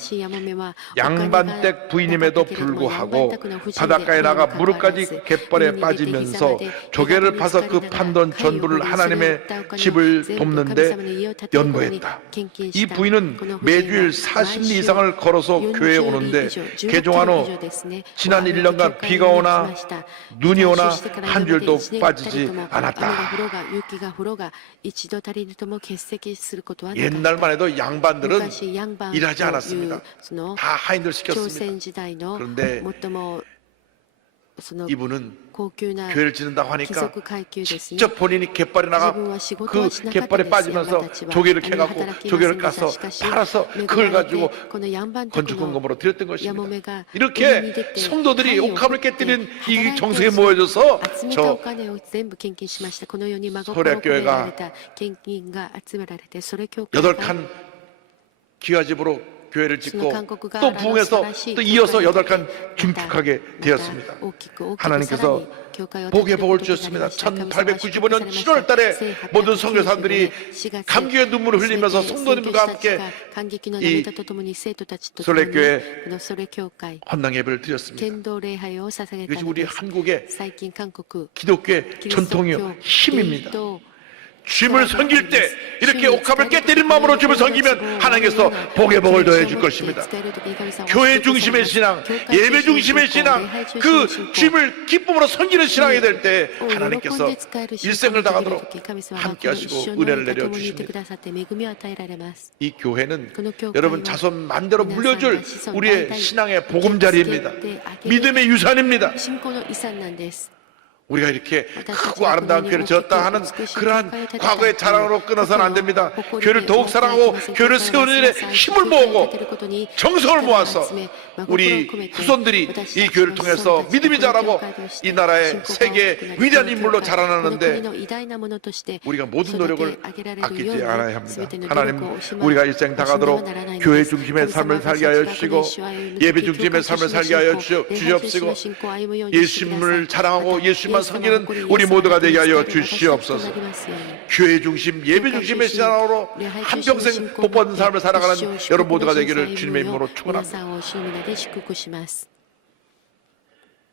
양반댁 부인임에도 불구하고 바닷가에 나가 무릎까지 갯벌에 빠지면서 조개를 파서 그 판돈 전부를 하나님의 집을 돕는데 연보했다. 이 부인은 매주일 40리 이상을 걸어서 교회에 오는데 개종한 후 지난 1년간 비가 오나 눈이 오나 한 줄도 빠지지 않았다. 옛날만 해도 양반들은 일하지 않았습니다. 다 하인들 시켰습니다. 그런데 이분은 교회를 짓는다고 하니까 직접 본인이 갯벌에 나가 그 갯벌에 빠지면서 조개를 캐갖고 조개를 까서 팔아서 그걸 가지고 건축헌금으로 드렸던 것입니다. 이렇게 성도들이 옥합을 깨뜨린 이 정성에 모여져서 저 소래교회가 8칸 기와집으로 교회를 짓고 또 부흥해서 또 이어서 8칸 중축하게 되었습니다. 하나님께서 복의 복을 주셨습니다. 1895년 7월 달에 모든 선교사들이 감격의 눈물을 흘리면서 성도님과 함께 이 소래교회 헌당 예배를 드렸습니다. 이것이 우리 한국의 기독교의 전통이요 힘입니다. 주님을 섬길 때 이렇게 옥합을 깨뜨린 마음으로 주님을 섬기면 하나님께서 복의 복을 더해 줄 것입니다. 교회 중심의 신앙, 예배 중심의 신앙, 그 주님을 기쁨으로 섬기는 신앙이 될 때 하나님께서 일생을 다하도록 함께 하시고 은혜를 내려 주십니다. 이 교회는 여러분 자손 만대로 물려줄 우리의 신앙의 보금자리입니다. 믿음의 유산입니다. 우리가 이렇게 크고 아름다운 교회를 지었다 하는 그러한 과거의 자랑으로 끊어서는 안 됩니다. 교회를 더욱 사랑하고 교회를 세우는 일에 힘을 모으고 정성을 모아서 우리 후손들이 이 교회를 통해서 믿음이 자라고 이 나라의 세계 위대한 인물로 자라나는데 우리가 모든 노력을 아끼지 않아야 합니다. 하나님, 우리가 일생 다가도록 교회 중심의 삶을 살게 하여 주시고 예배 중심의 삶을 살게 하여 주시옵시고 예수님을 자랑하고 예수님만 섬기는 우리 모두가 되게 하여 주시옵소서. 교회 중심, 예배 중심의 신앙으로 한평생 복받은 삶을 살아가는 여러분 모두가 되기를 주님의 이름으로 축원합니다.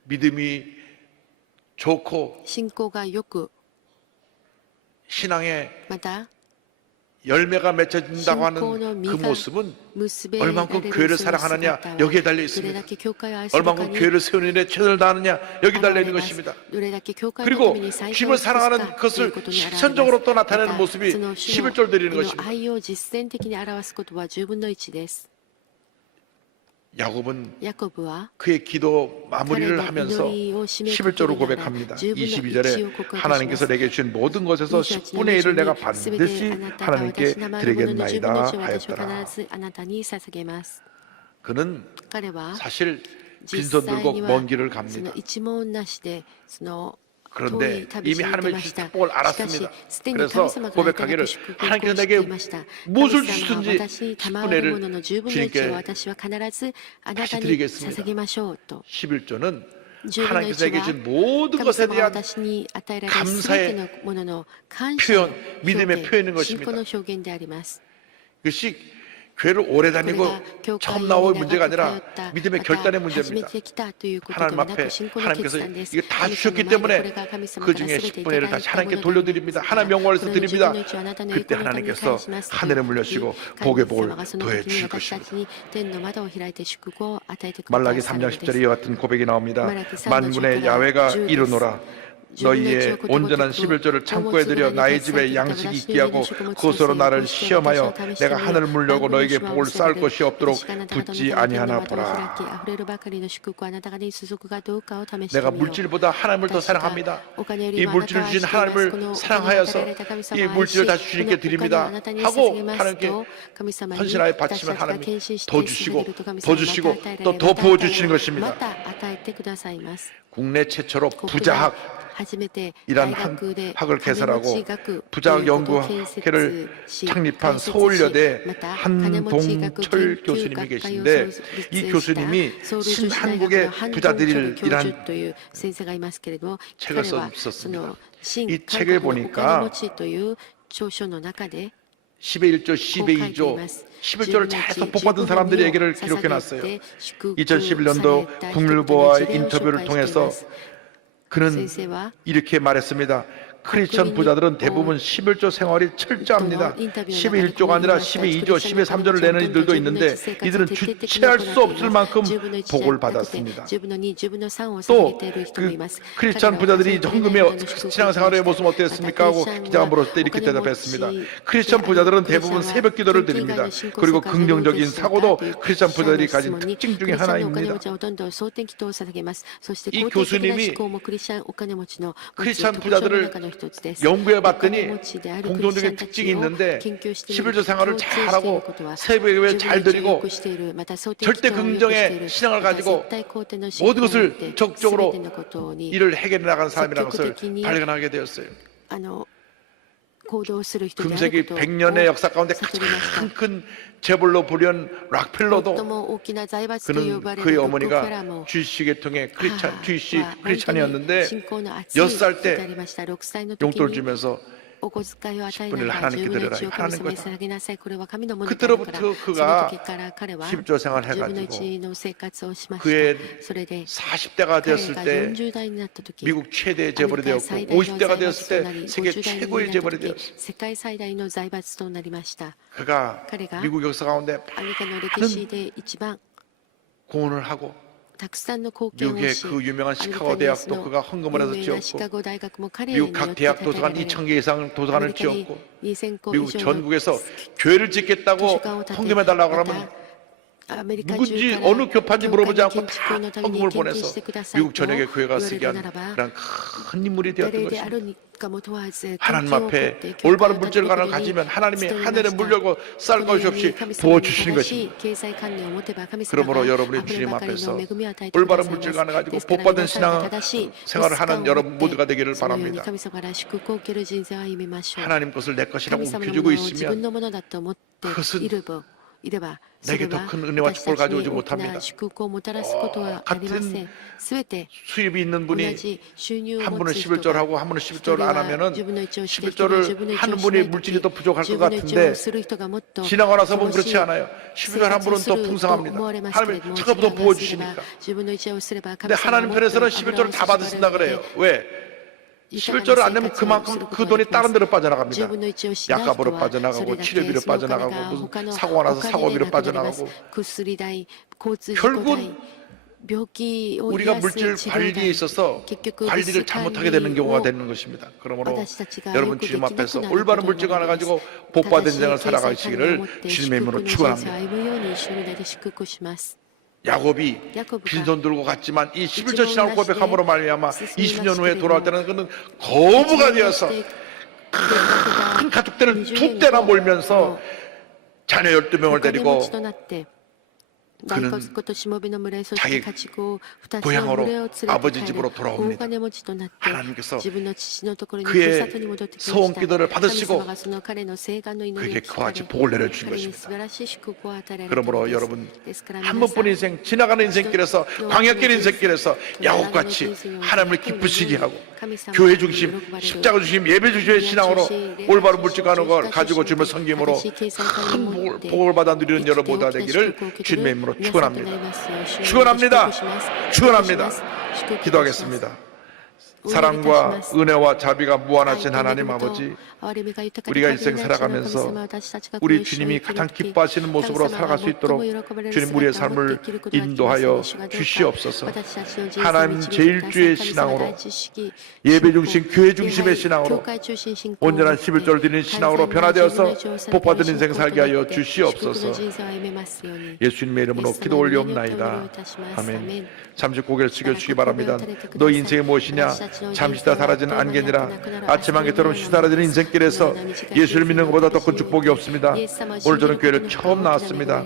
믿음이 좋고 신앙의 열매가 맺혀진다고 하는 그 모습은 얼만큼 교회를 사랑하느냐 여기에 달려 있습니다. 얼만큼 교회를 세우는 일에 최선을 다하느냐 여기 달려 있는 것입니다. 그리고 주님을 사랑하는 것을 실천적으로 또 나타내는 모습이 11절 드리는 것입니다. 야곱은 그의 기도 마무리를 하면서 11절을 고백합니다. 22절에 하나님께서 내게 주신 모든 것에서 10분의 1을 내가 반드시 하나님께 드리겠나이다 하였더라. 그는 사실 빈손 들고 먼 길을 갑니다. 그런데 이미 하나님의 주신 축복을 알았습니다. 그래서 고백하기를 하나님께서 내게 무엇을 주시든지 10분의 1을 주님께 다시 드리겠습니다. 11조는 하나님께서 내게 주신 모든 것에 대한 감사의 표현, 믿음의 표현인 것입니다. 그것이 교회를 오래 다니고 처음 나올 문제가 아니라 믿음의 결단의 문제입니다. 하나님 앞에 하나님께서 이게 다 주셨기 때문에 그 중에 10분의 1을 다시 하나님께 돌려드립니다. 하나님 영광을 해서 드립니다. 그때 하나님께서 하늘에 물려주시고 복의 복을 더해 주실 것입니다. 말라기 3장 10절에 이와 같은 고백이 나옵니다. 만군의 야훼가 이르노라. 너희의 온전한 11조를 창고에 들여 나의 집에 양식이 있게 하고 그것으로 나를 시험하여 내가 하늘을 물려고 너에게 복을 쌓을 것이 없도록 붙지 아니하나 보라. 내가 물질보다 하나님을 더 사랑합니다. 이 물질을 주신 하나님을 사랑하여서 이 물질을 다시 주님께 드립니다 하고 하나님께 헌신하여 바치면 하나님이 더 주시고 더 주시고 또 더 부어주시는 것입니다. 국내 최초로 부자학 이란 학을 개설하고 부자학 연구회를 창립한 서울여대 한동철 교수님이 계신데 이 교수님이 신한국의 부자들이란 책을 썼습니다. 이 책을 보니까 10의 1조, 10의 2조, 11조를 잘해서 복받은 사람들의 얘기를 기록해놨어요. 2011년도 국률보와의 인터뷰를 통해서 그는 이렇게 말했습니다. 크리스천 부자들은 대부분 11조 생활이 철저합니다. 11조가 아니라 12조, 13조를 내는 이들도 있는데 이들은 주체할 수 없을 만큼 복을 받았습니다. 또 그 크리스천 부자들이 헌금의 신앙생활의 모습 어땠습니까? 하고 기자가 물었을 때 이렇게 대답했습니다. 크리스천 부자들은 대부분 새벽 기도를 드립니다. 그리고 긍정적인 사고도 크리스천 부자들이 가진 특징 중에 하나입니다. 이 교수님이 크리스천 부자들을 연구해 봤더니 공통적인 특징이 있는데 11조 생활을 잘하고 새벽에 잘 드리고 절대 긍정의 신앙을 가지고 모든 것을 적극적으로 일을 해결해 나가는 사람이라는 것을 발견하게 되었어요. 금세기 100년의 역사 가운데 가장 큰 재벌로 불리운 락펠러도 그는 그의 어머니가 주식을 통해 크리스찬이었는데 6살 때 용돈을 주면서 10분을 하나님께 드려라. 하나님 거다. 그때로부터 그가 10조 생활을 해가지고 그의 40대가 되었을 때 미국 최대의 재벌이 되었고 50대가 되었을 때 세계 최고의 재벌이 되었어요. 그가 미국 역사 가운데 많은 공헌을 하고 미국의 그 유명한 시카고 대학도 그가 헌금을 해서 지었고 미국 각 대학 도서관 2,000개 이상 도서관을 지었고 미국 전국에서 교회를 짓겠다고 헌금해달라고 하면 누군지 어느 교파인지 물어보지 않고 다 헌금을 보내서 미국 전역의 교회가 쓰게 한 그런 큰 인물이 되었던 것입니다. 하나님 앞에 올바른 물질관을 가지면 하나님이 하늘에 물려고 쌀 것이 없이 부어주시는 것입니다. 그러므로 여러분이 주님 앞에서 올바른 물질관을 가지고 복받은 신앙 생활을 하는 여러분 모두가 되기를 바랍니다. 하나님 것을 내 것이라고 움켜쥐고 있으면 그것은 내게 더 큰 은혜와 축복을 가져오지 못합니다. 같은 수입이 있는 분이 한 분은 11조를 하고 한 분은 11조를 안 하면은 11조를 하는 분이 물질이 더 부족할 것 같은데 지나고 나서 보면 그렇지 않아요. 11조 한 분은 더 풍성합니다. 하나님이 차가 더 부어주시니까. 근데 하나님 편에서는 11조를 다 받으신다 그래요. 왜? 11조를 안 내면 그만큼 그 돈이 다른 데로 빠져나갑니다. 약값으로 빠져나가고 치료비로 빠져나가고 무슨 사고가 나서 사고비로 빠져나가고 결국 우리가 물질 관리에 있어서 관리를 잘못하게 되는 경우가 되는 것입니다. 그러므로 여러분 주님 앞에서 올바른 물질관을 가지고 복받은 인생을 살아가시기를 주님의 이름으로 축원합니다. 야곱이 빈손 들고 갔지만 이 11조 신앙을 고백함으로 말미암아 20년 후에 돌아올 때는 그는 거부가 되어서 큰 가족들을 두 대나 몰면서 자녀 12명을 데리고 그는 자기 고향으로 아버지 집으로 돌아옵니다. 하나님께서 그의 소원 기도를 받으시고 그에게 그와 같이 복을 내려주신 것입니다. 그러므로 여러분 한 번뿐 인생 지나가는 인생길에서 광야길 인생길에서 야곱같이 하나님을 기쁘시게 하고 교회 중심, 십자가 중심, 예배 중심의 신앙으로 올바로 묵직하는 걸 가지고 주님을 섬김으로 큰 복을 받아 누리는 여러분 모두가 되기를 주님의 이름으로 축원합니다. 축원합니다. 축원합니다. 기도하겠습니다. 사랑과 은혜와 자비가 무한하신 하나님 아버지, 우리가 일생 살아가면서 우리 주님이 가장 기뻐하시는 모습으로 살아갈 수 있도록 주님 우리의 삶을 인도하여 주시옵소서. 하나님 제일주의 신앙으로, 예배 중심, 교회 중심의 신앙으로, 온전한 11조를 드리는 신앙으로 변화되어서 복받은 인생 살게 하여 주시옵소서. 예수님의 이름으로 기도 올리옵나이다. 아멘. 잠시 고개를 숙여주시기 바랍니다. 너 인생이 무엇이냐? 잠시 다 사라지는 안개니라. 아침 안개처럼 쉬사라지는 인생길에서 예수를 믿는 것보다 더 큰 축복이 없습니다. 오늘 저는 교회를 처음 나왔습니다.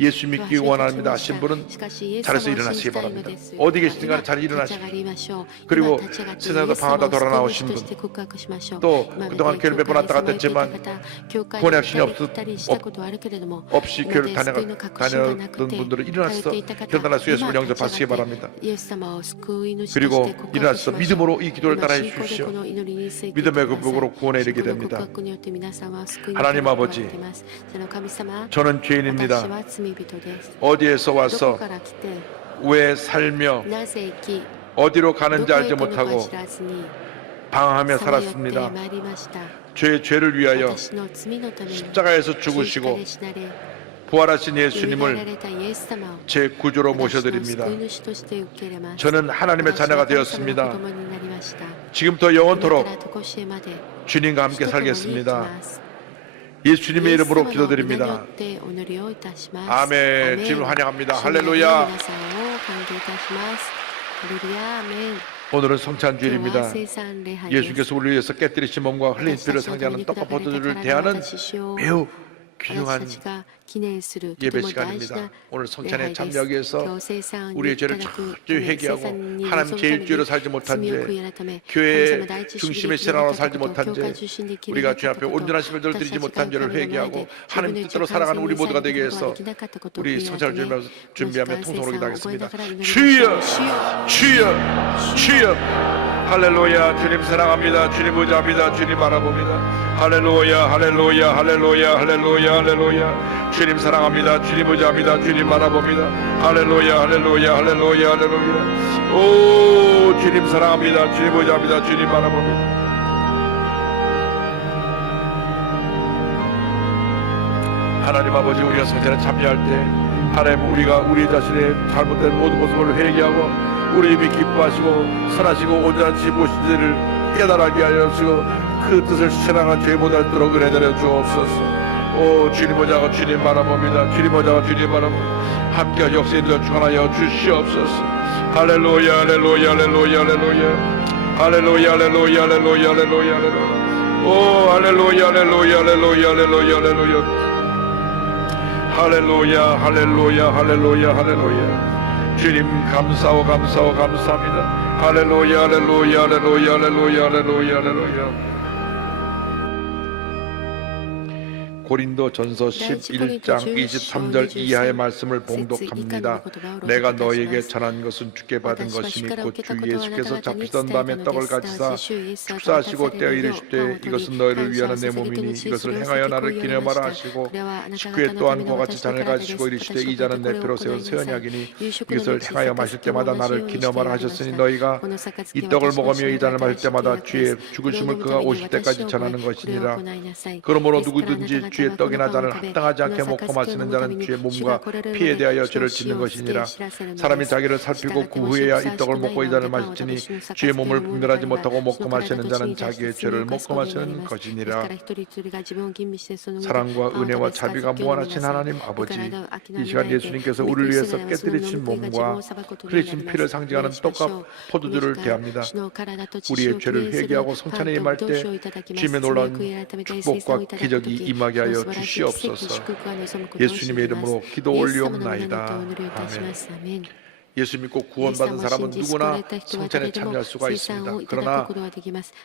예수 믿기 원합니다 하신 분은 자리에서 일어나시기 바랍니다. 어디 계시든가 잘 일어나시고, 그리고 세상에서 방황하다 돌아 나오신 분, 또 그동안 교회를 몇 번 왔다 갔다 했지만 구원의 확신이 없이 교회를 다녔던 분들은 일어나서 결단하시고 예수를 영접하시기 바랍니다. 그리고 일어나서 믿음으로 이 기도를 따라해 주십시오. 믿음의 극복으로 구원에 이르게 됩니다. 하나님 아버지, 저는 죄인입니다. 어디에서 와서 왜 살며 어디로 가는지 알지 못하고 방황하며 살았습니다. 죄의 죄를 위하여 십자가에서 죽으시고 부활하신 예수님을 제 구주로 모셔드립니다. 저는 하나님의 자녀가 되었습니다. 지금부터 영원토록 주님과 함께 살겠습니다. 예수님의 이름으로 기도드립니다. 아멘. 주님을 환영합니다. 할렐루야. 오늘은 성찬주일입니다. 예수께서 우리를 위해서 깨뜨리신 몸과 흘린 피를 상징하는 떡과 포도주를 대하는 매우 귀중한 예배 시간입니다. 오늘 성찬에 참여하기 위해서 우리의 죄를 철저히 회개하고 하나님 제일주의로 살지 못한 죄, 교회 중심의 신앙으로 살지 못한 죄, 우리가 주 앞에 온전한 심혈을 드리지 못한 죄를 회개하고 하나님 뜻대로 살아가는 우리 모두가 되기 위해서 우리 성찬을 준비하며 통성으로 기도하겠습니다. 주여, 주여, 주여. 할렐루야. 주님 사랑합니다. 주님 의지합니다. 주님 바라봅니다. 할렐루야, 할렐루야, 할렐루야, 할렐루야, 할렐루야. 주님 사랑합니다. 주님 의지합니다. 주님 바라봅니다. 할렐루야, 할렐루야, 할렐루야, 할렐루야. 오, 주님 사랑합니다. 주님 의지합니다. 주님 바라봅니다. 하나님 아버지, 우리가 성찬에 참여할 때 하나님 우리가 우리 자신의 잘못된 모든 모습을 회개하고 우리 이미 기뻐하시고 선하시고 온전하신 무엇인지를 깨달게 하여 주시고 그 뜻을 실행한 죄 못할도록 은혜 내려 주옵소서. 오, 주님 보자가 주님 바라봅니다. 주님 보자가 주님 바라봅니다. 함께 역사에 축원하여 주시옵소서. 할렐루야, 할렐루야, 할렐루야, 할렐루야, 할렐루야, 할렐루야, 할렐루야, 할렐루야, 할렐루야. 오, 할렐루야, 할렐루야, 할렐루야, 할렐루야, 할렐루야. 할렐루야, 할렐루야, 할렐루야, 할렐루야. 주님 감사하고 감사하고 감사합니다. 할렐루야, 할렐루야, 할렐루야, 할렐루야, 할렐루야, 할렐루야. 고린도전서 11장 23절 이하의 말씀을 봉독합니다. 내가 너에게 전한 것은 주께 받은 것이니 곧 주 예수께서 잡히던 밤에 떡을 가지사 축사하시고 떼어 이르시되 이것은 너희를 위하는 내 몸이니 이것을 행하여 나를 기념하라 하시고 식후에 또한 그와 같이 잔을 가지시고 이르시되 이 잔은 내 피로 세운 새 언약이니 이것을 행하여 마실 때마다 나를 기념하라 하셨으니 너희가 이 떡을 먹으며 이 잔을 마실 때마다 주의 죽으심을 그가 오실 때까지 전하는 것이니라. 그러므로 누구든지 주의 떡이나 잔을 합당하지 않게 먹고 마시는 자는 주의 몸과 피에 대하여 죄를 짓는 것이니라. 사람이 자기를 살피고 그 후에야 이 떡을 먹고 이 잔을 마실지니 주의 몸을 분별하지 못하고 먹고 마시는 자는 자기의 죄를 먹고 마시는 것이니라. 사랑과 은혜와 자비가 무한하신 하나님 아버지, 이 시간 예수님께서 우리를 위해서 깨뜨리신 몸과 흘리신 피를 상징하는 떡과 포도주를 대합니다. 우리의 죄를 회개하고 성찬에 임할 때 주님의 놀라운 축복과 기적이 임하게 하여 주시옵소서. 예수님의 이름으로 기도 올리옵나이다. 아멘. 예수 믿고 구원받은 사람은 누구나 성찬에 참여할 수가 있습니다. 그러나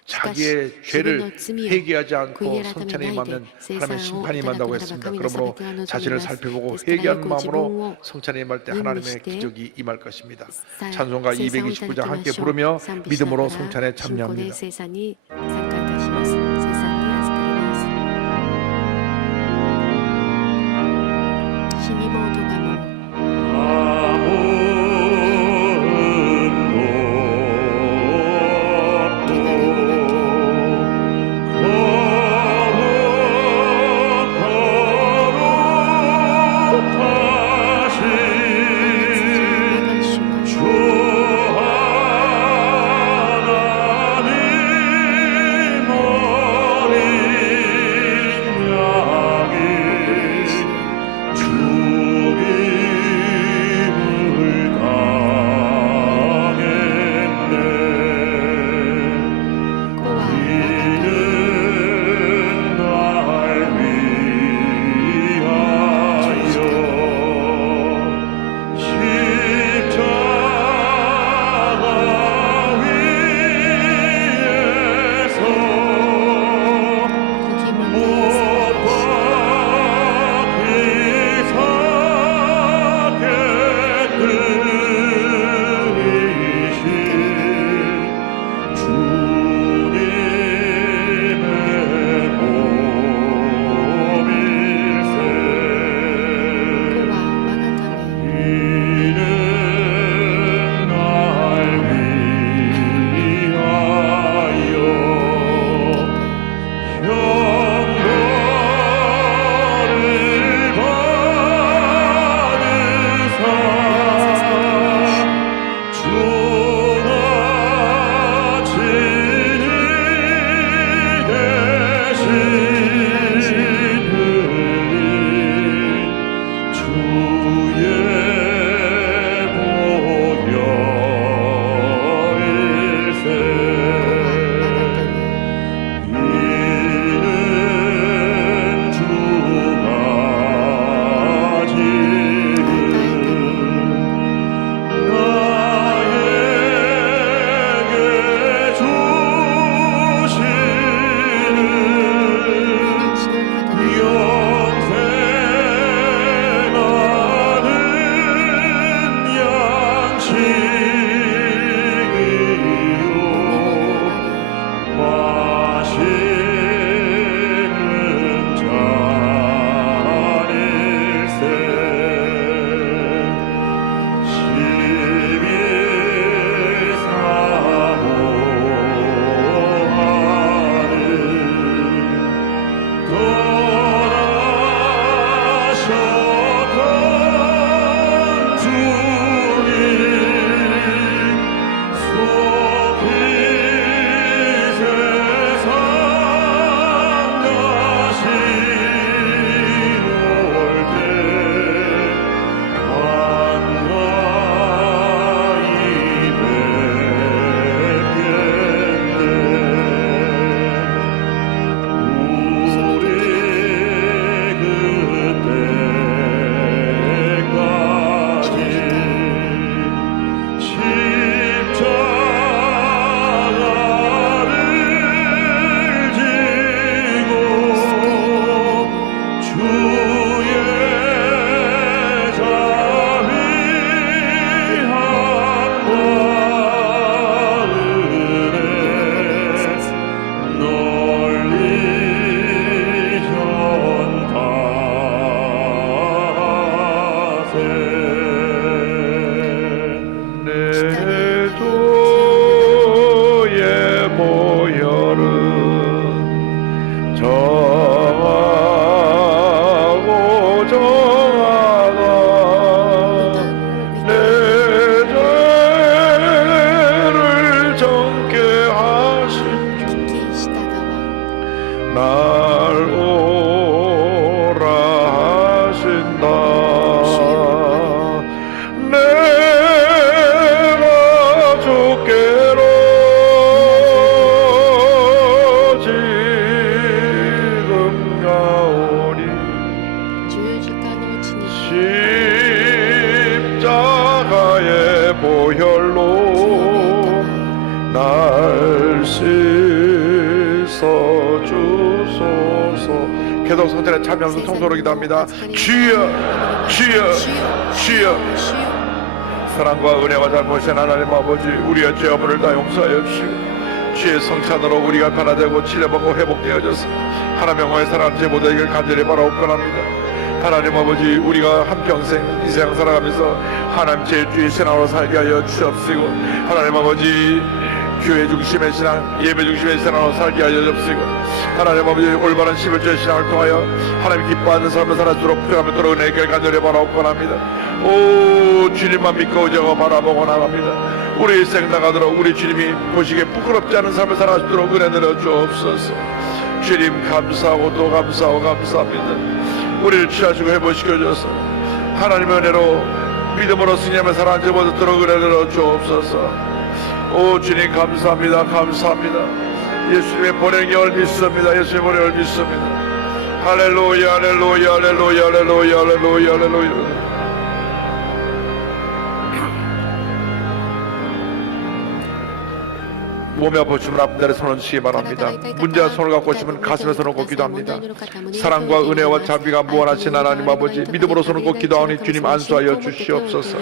자기의 죄를 회개하지 않고 성찬에 임하면 하나님의 심판이 임한다고 했습니다. 그러므로 자신을 살펴보고 회개한 마음으로 성찬에 임할 때 하나님의 기적이 임할 것입니다. 찬송가 229장 함께 부르며 믿음으로 성찬에 참여합니다. 계속 성전에 참여하면서 통솔로 기도합니다. 주여 주여 주여 사랑과 은혜와 잘못인 하나님 아버지 우리의 죄업을 다 용서하여 주시고 주의 성찬으로 우리가 변화되고 치료받고 회복되어져서 하나님 영화의 사랑 제 모든 길 간절히 바라옵건합니다. 하나님 아버지 우리가 한평생 이 세상 살아가면서 하나님 제일주의 신앙으로 살게 하여 주옵시고 하나님 아버지 교회 중심의 신앙 예배 중심의 신앙으로 살게 하여 주옵시고 하나님 아버지 올바른 11조의 신앙을 통하여 하나님 기뻐하는 삶을 살아주도록 필요하면 은혜의 길 간절히 바라옵건합니다. 오 주님만 믿고 의지하고 바라보고 나갑니다. 우리 일생 나가도록 우리 주님이 보시기에 부끄럽지 않은 삶을 살아주도록 은혜 내려 주옵소서. 주님 감사하고 또 감사하고 감사합니다. 우리를 취하시고 회복시켜줘서 하나님의 은혜로 믿음으로 승리하며 살아앉아 보도록 은혜 내려 주옵소서. 오 주님 감사합니다. 감사합니다. 예수님의 보내경을 믿습니다. 예수님의 보내경을 믿습니다. 할렐루야 할렐루야 할렐루야 할렐루야 할렐루야 할렐루야. 몸이 아프시면 앞다리 손을 드시기 바랍니다. 문제와 손을 갖고 오시면 가슴에 손을 꼭 기도합니다. 사랑과 은혜와 자비가 무한하신 하나님 아버지 믿음으로 손을 꼭 기도하니 주님 안수하여 주시옵소서.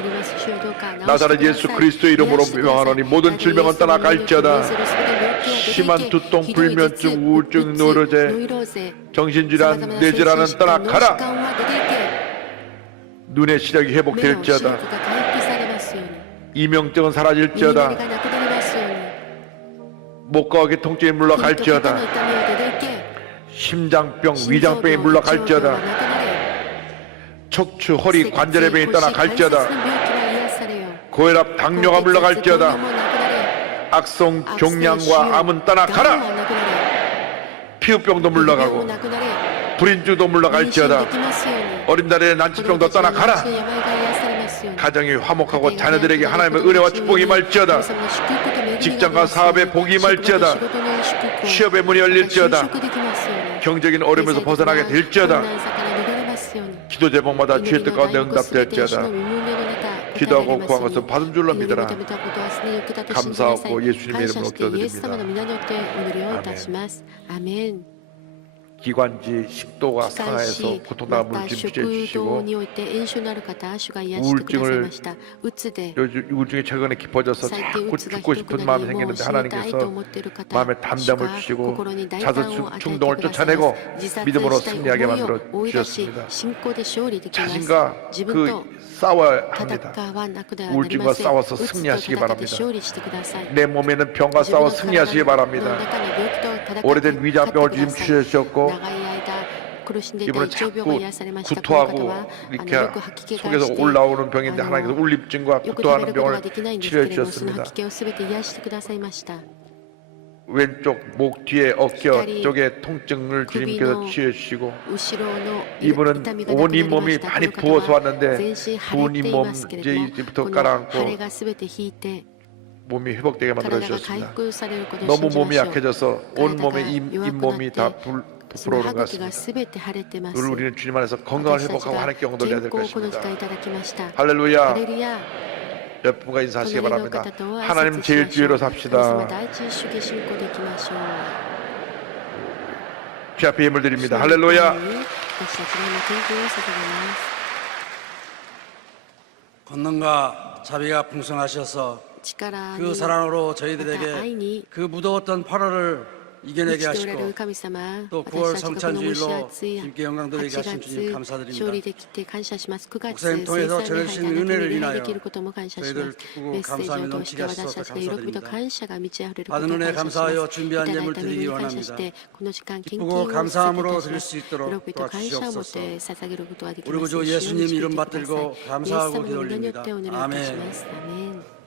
나사렛 예수 그리스도의 이름으로 명하노니 모든 질병은 떠나갈지어다. 심한 두통, 불면증, 우울증, 노이로제, 정신질환, 뇌질환은 떠나가라. 눈의 시력이 회복될지어다. 이명증은 사라질지어다. 목과 어깨 통증이 물러갈지어다. 심장병, 위장병이 물러갈지어다. 척추, 허리, 관절의 병이 떠나갈지어다. 고혈압, 당뇨가 물러갈지어다. 악성 종양과 암은 떠나가라. 피부병도 물러가고 불인증도 물러갈지어다. 어린 날의 난치병도 떠나가라. 가정이 화목하고 자녀들에게 하나님의 은혜와 축복이 임할지어다. 직장과 사업에 복이 임할지어다. 취업의 문이 열릴지어다. 경제적인 어려움에서 벗어나게 될지어다. 기도 제목마다 주의 뜻 가운데 응답될지어다. 기도하고 구한 것은 받은 줄로 믿어라. 감사하고 예수님의 이름으로 기도드립니다. 아멘. 기관지 식도가 상하여서 고통당한 물질 취해 주시고 우울증이 최근에 깊어져서 자꾸 죽고 싶은 마음이 생기는데 하나님께서 마음에 담담을 주시고 자살 충동을 쫓아내고 믿음으로 승리하게 만들어 주셨습니다. 자신과 싸워야 합니다. 우울증과 싸워서 승리하시기 바랍니다. 내 몸에는 병과 싸워 승리하시기 바랍니다. 오래된 위장병을 주님 주셨고 이번에 자꾸 구토하고 이렇게 속에서 올라오는 병인데 하나님께서 울림증과 구토하는 병을 치료해 주셨습니다. 왼쪽 목 뒤에 어깨 쪽에 통증을 주님께서 치유해 주시고 이분은 온 잇몸이 많이 부어서 왔는데 부은 잇몸 이제부터 깔아앉고 몸이 회복되게 만들어 주셨습니다. 너무 몸이 약해져서 온 몸의 잇몸이 다 불어오는 것 같습니다. 우리는 주님 안에서 건강을 회복하고 하나님께 영광 돌려야 될 것입니다. 할렐루야. 여러분과 인사하시기 바랍니다. 하나님 제일주의로 삽시다. 주 앞에 힘을 드립니다. 할렐루야. 권능과 자비가 풍성하셔서 그 사랑으로 저희들에게 그 무더웠던 8월을 이겨내게 하시고 또 9월 성찬주일로 주님께 영광 돌리게 하신 주님 감사드립니다. 목사님 통해서 전해주신 은혜를 인하여 저희들 기쁘고 감사함이 넘치게 하셔서 감사드립니다. 받은 은혜 감사하여 준비한 예물 드리기 원합니다. 기쁘고 감사함으로 드릴 수 있도록 도와주시옵소서. 우리 구주 예수님 이름 받들고 감사하고 기도 올립니다. 아멘.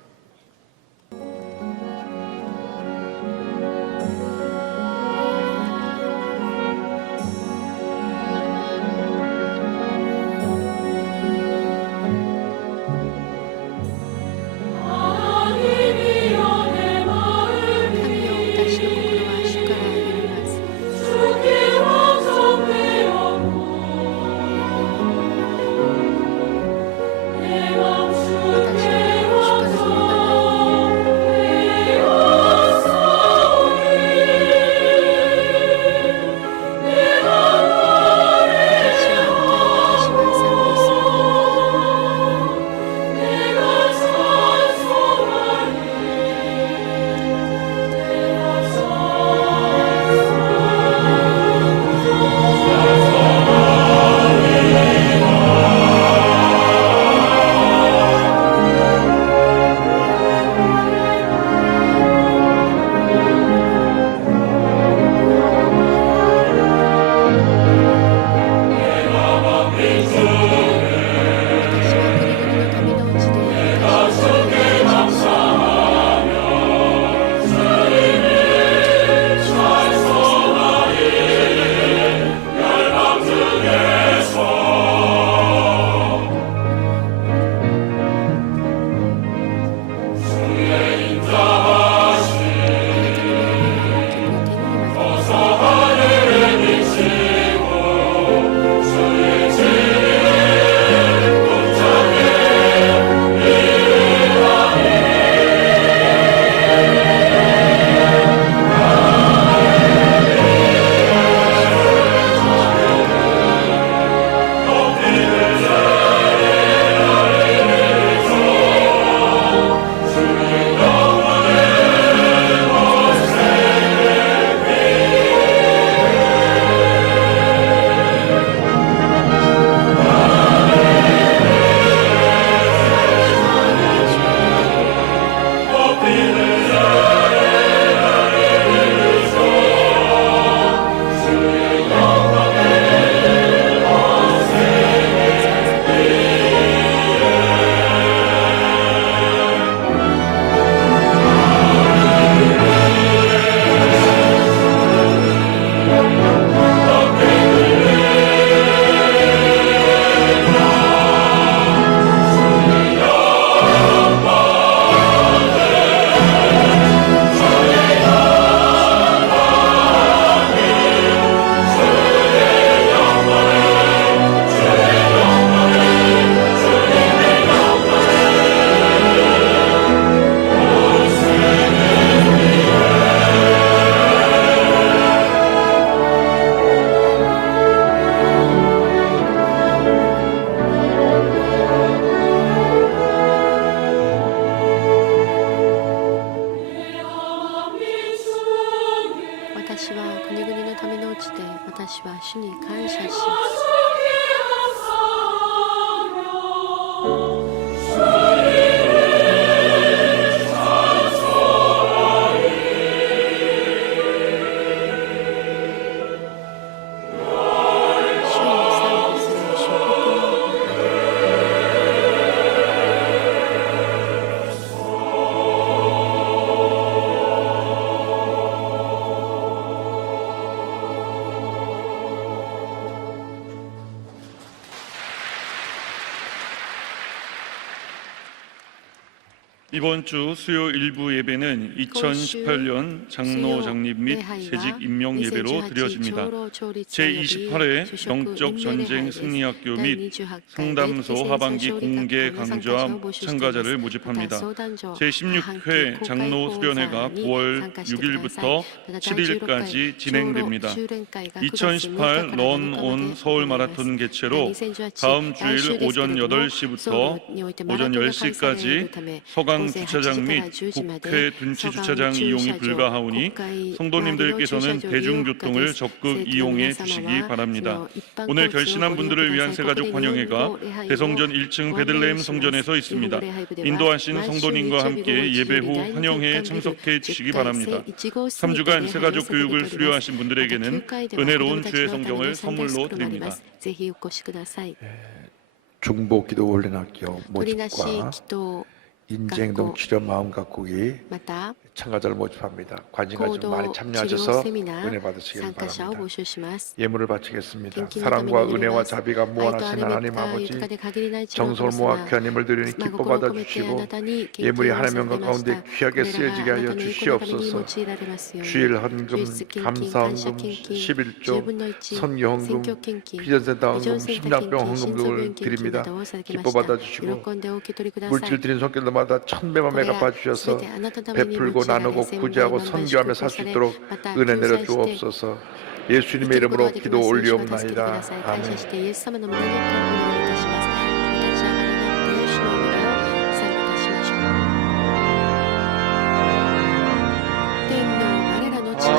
は主に感謝し主に賛美する祝福이번 주 수요 일부 예배는 2018년 장로 장립 및 세직 임명 예배로 드려집니다. 제28회 영적 전쟁 승리학교 및 상담소 하반기 공개 강좌 참가자를 모집합니다. 제16회 장로 수련회가 9월 6일부터 7일까지 진행됩니다. 2018 런 온 서울 마라톤 개최로 다음 주일 오전 8시부터 오전 10시까지 서강 주차장 및 국회 둔치 주차장 이용이 불가하오니 성도님들께서는 대중교통을 적극 이용해 주시기 바랍니다. 오늘 결신한 분들을 위한 새가족 환영회가 대성전 1층 베들레헴 성전에서 있습니다. 인도하신 성도님과 함께 예배 후 환영회에 참석해 주시기 바랍니다. 3주간 새가족 교육을 수료하신 분들에게는 은혜로운 주의 성경을 선물로 드립니다. 중보 기도 훈련학교 取りなし 모집과 祈祷 인지행동 치료 마음 가꾸기 また 참가자를 모집합니다. 관심 가지고 行動 많이 治療 참여하셔서 セミナ 은혜 ー 받으시길 参加者を 바랍니다. 募集します 예물을 바치겠습니다. 献金のために 사랑과 祈り 은혜와 ます 자비가 愛と 무한하신 あれ 하나님 ば 아버지 豊かで限りない地の 정성을 神 모아 様 귀한 힘을 드리니 まあ 기뻐 心を込めてあ 받아주시고 なたに献 예물이 金を 하나님 捧 영광 げました 가운데 귀하게 これらが 쓰여지게 あな 하여 たの御子のために用 주시옵소서. いられますように 주일 헌금, 実質献金 감사헌금, 献金 11조, 10分の1 선교 헌금, 選挙献金 비전센터 ビジョ 헌금, ンセンター献 심장병 金心臓病 헌금을 献金な 드립니다. どを授けま 기뻐 した 받아주시고 喜んでお受け取りください 물질 드린 손길들마다 1000배만 これ 매가 ら 봐주셔서 全てあなたのために用い 베풀고 られ 나누고 千倍 구제하고 万倍 선교하며 祝 살 福 수 され 있도록 また 은혜 共済して 내려주옵소서. 예수님의 生きること 이름으로 ができ 기도 ますように主は助けてく 올리옵나이다. ださい感 아멘. 謝してイエス様の皆によってお願いいたしますお立ち上がりになって主の御名を賛美いたしましょう天の我らの父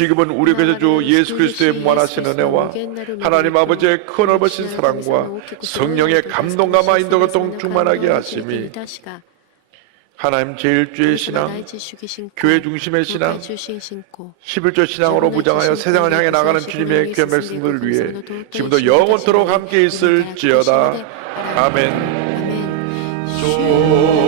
지금은 우리 구주 예수 그리스도의 무한하신 은혜와 하나님 아버지의 큰 넓으신 사랑과 성령의 감동과 인도가 동충만하게 하심이 하나님 제일주의 신앙, 교회 중심의 신앙, 11조 신앙으로 무장하여 세상을 향해 나가는 주님의 귀한 백성들을 위해 지금도 영원토록 함께 있을지어다. 아멘. 아멘.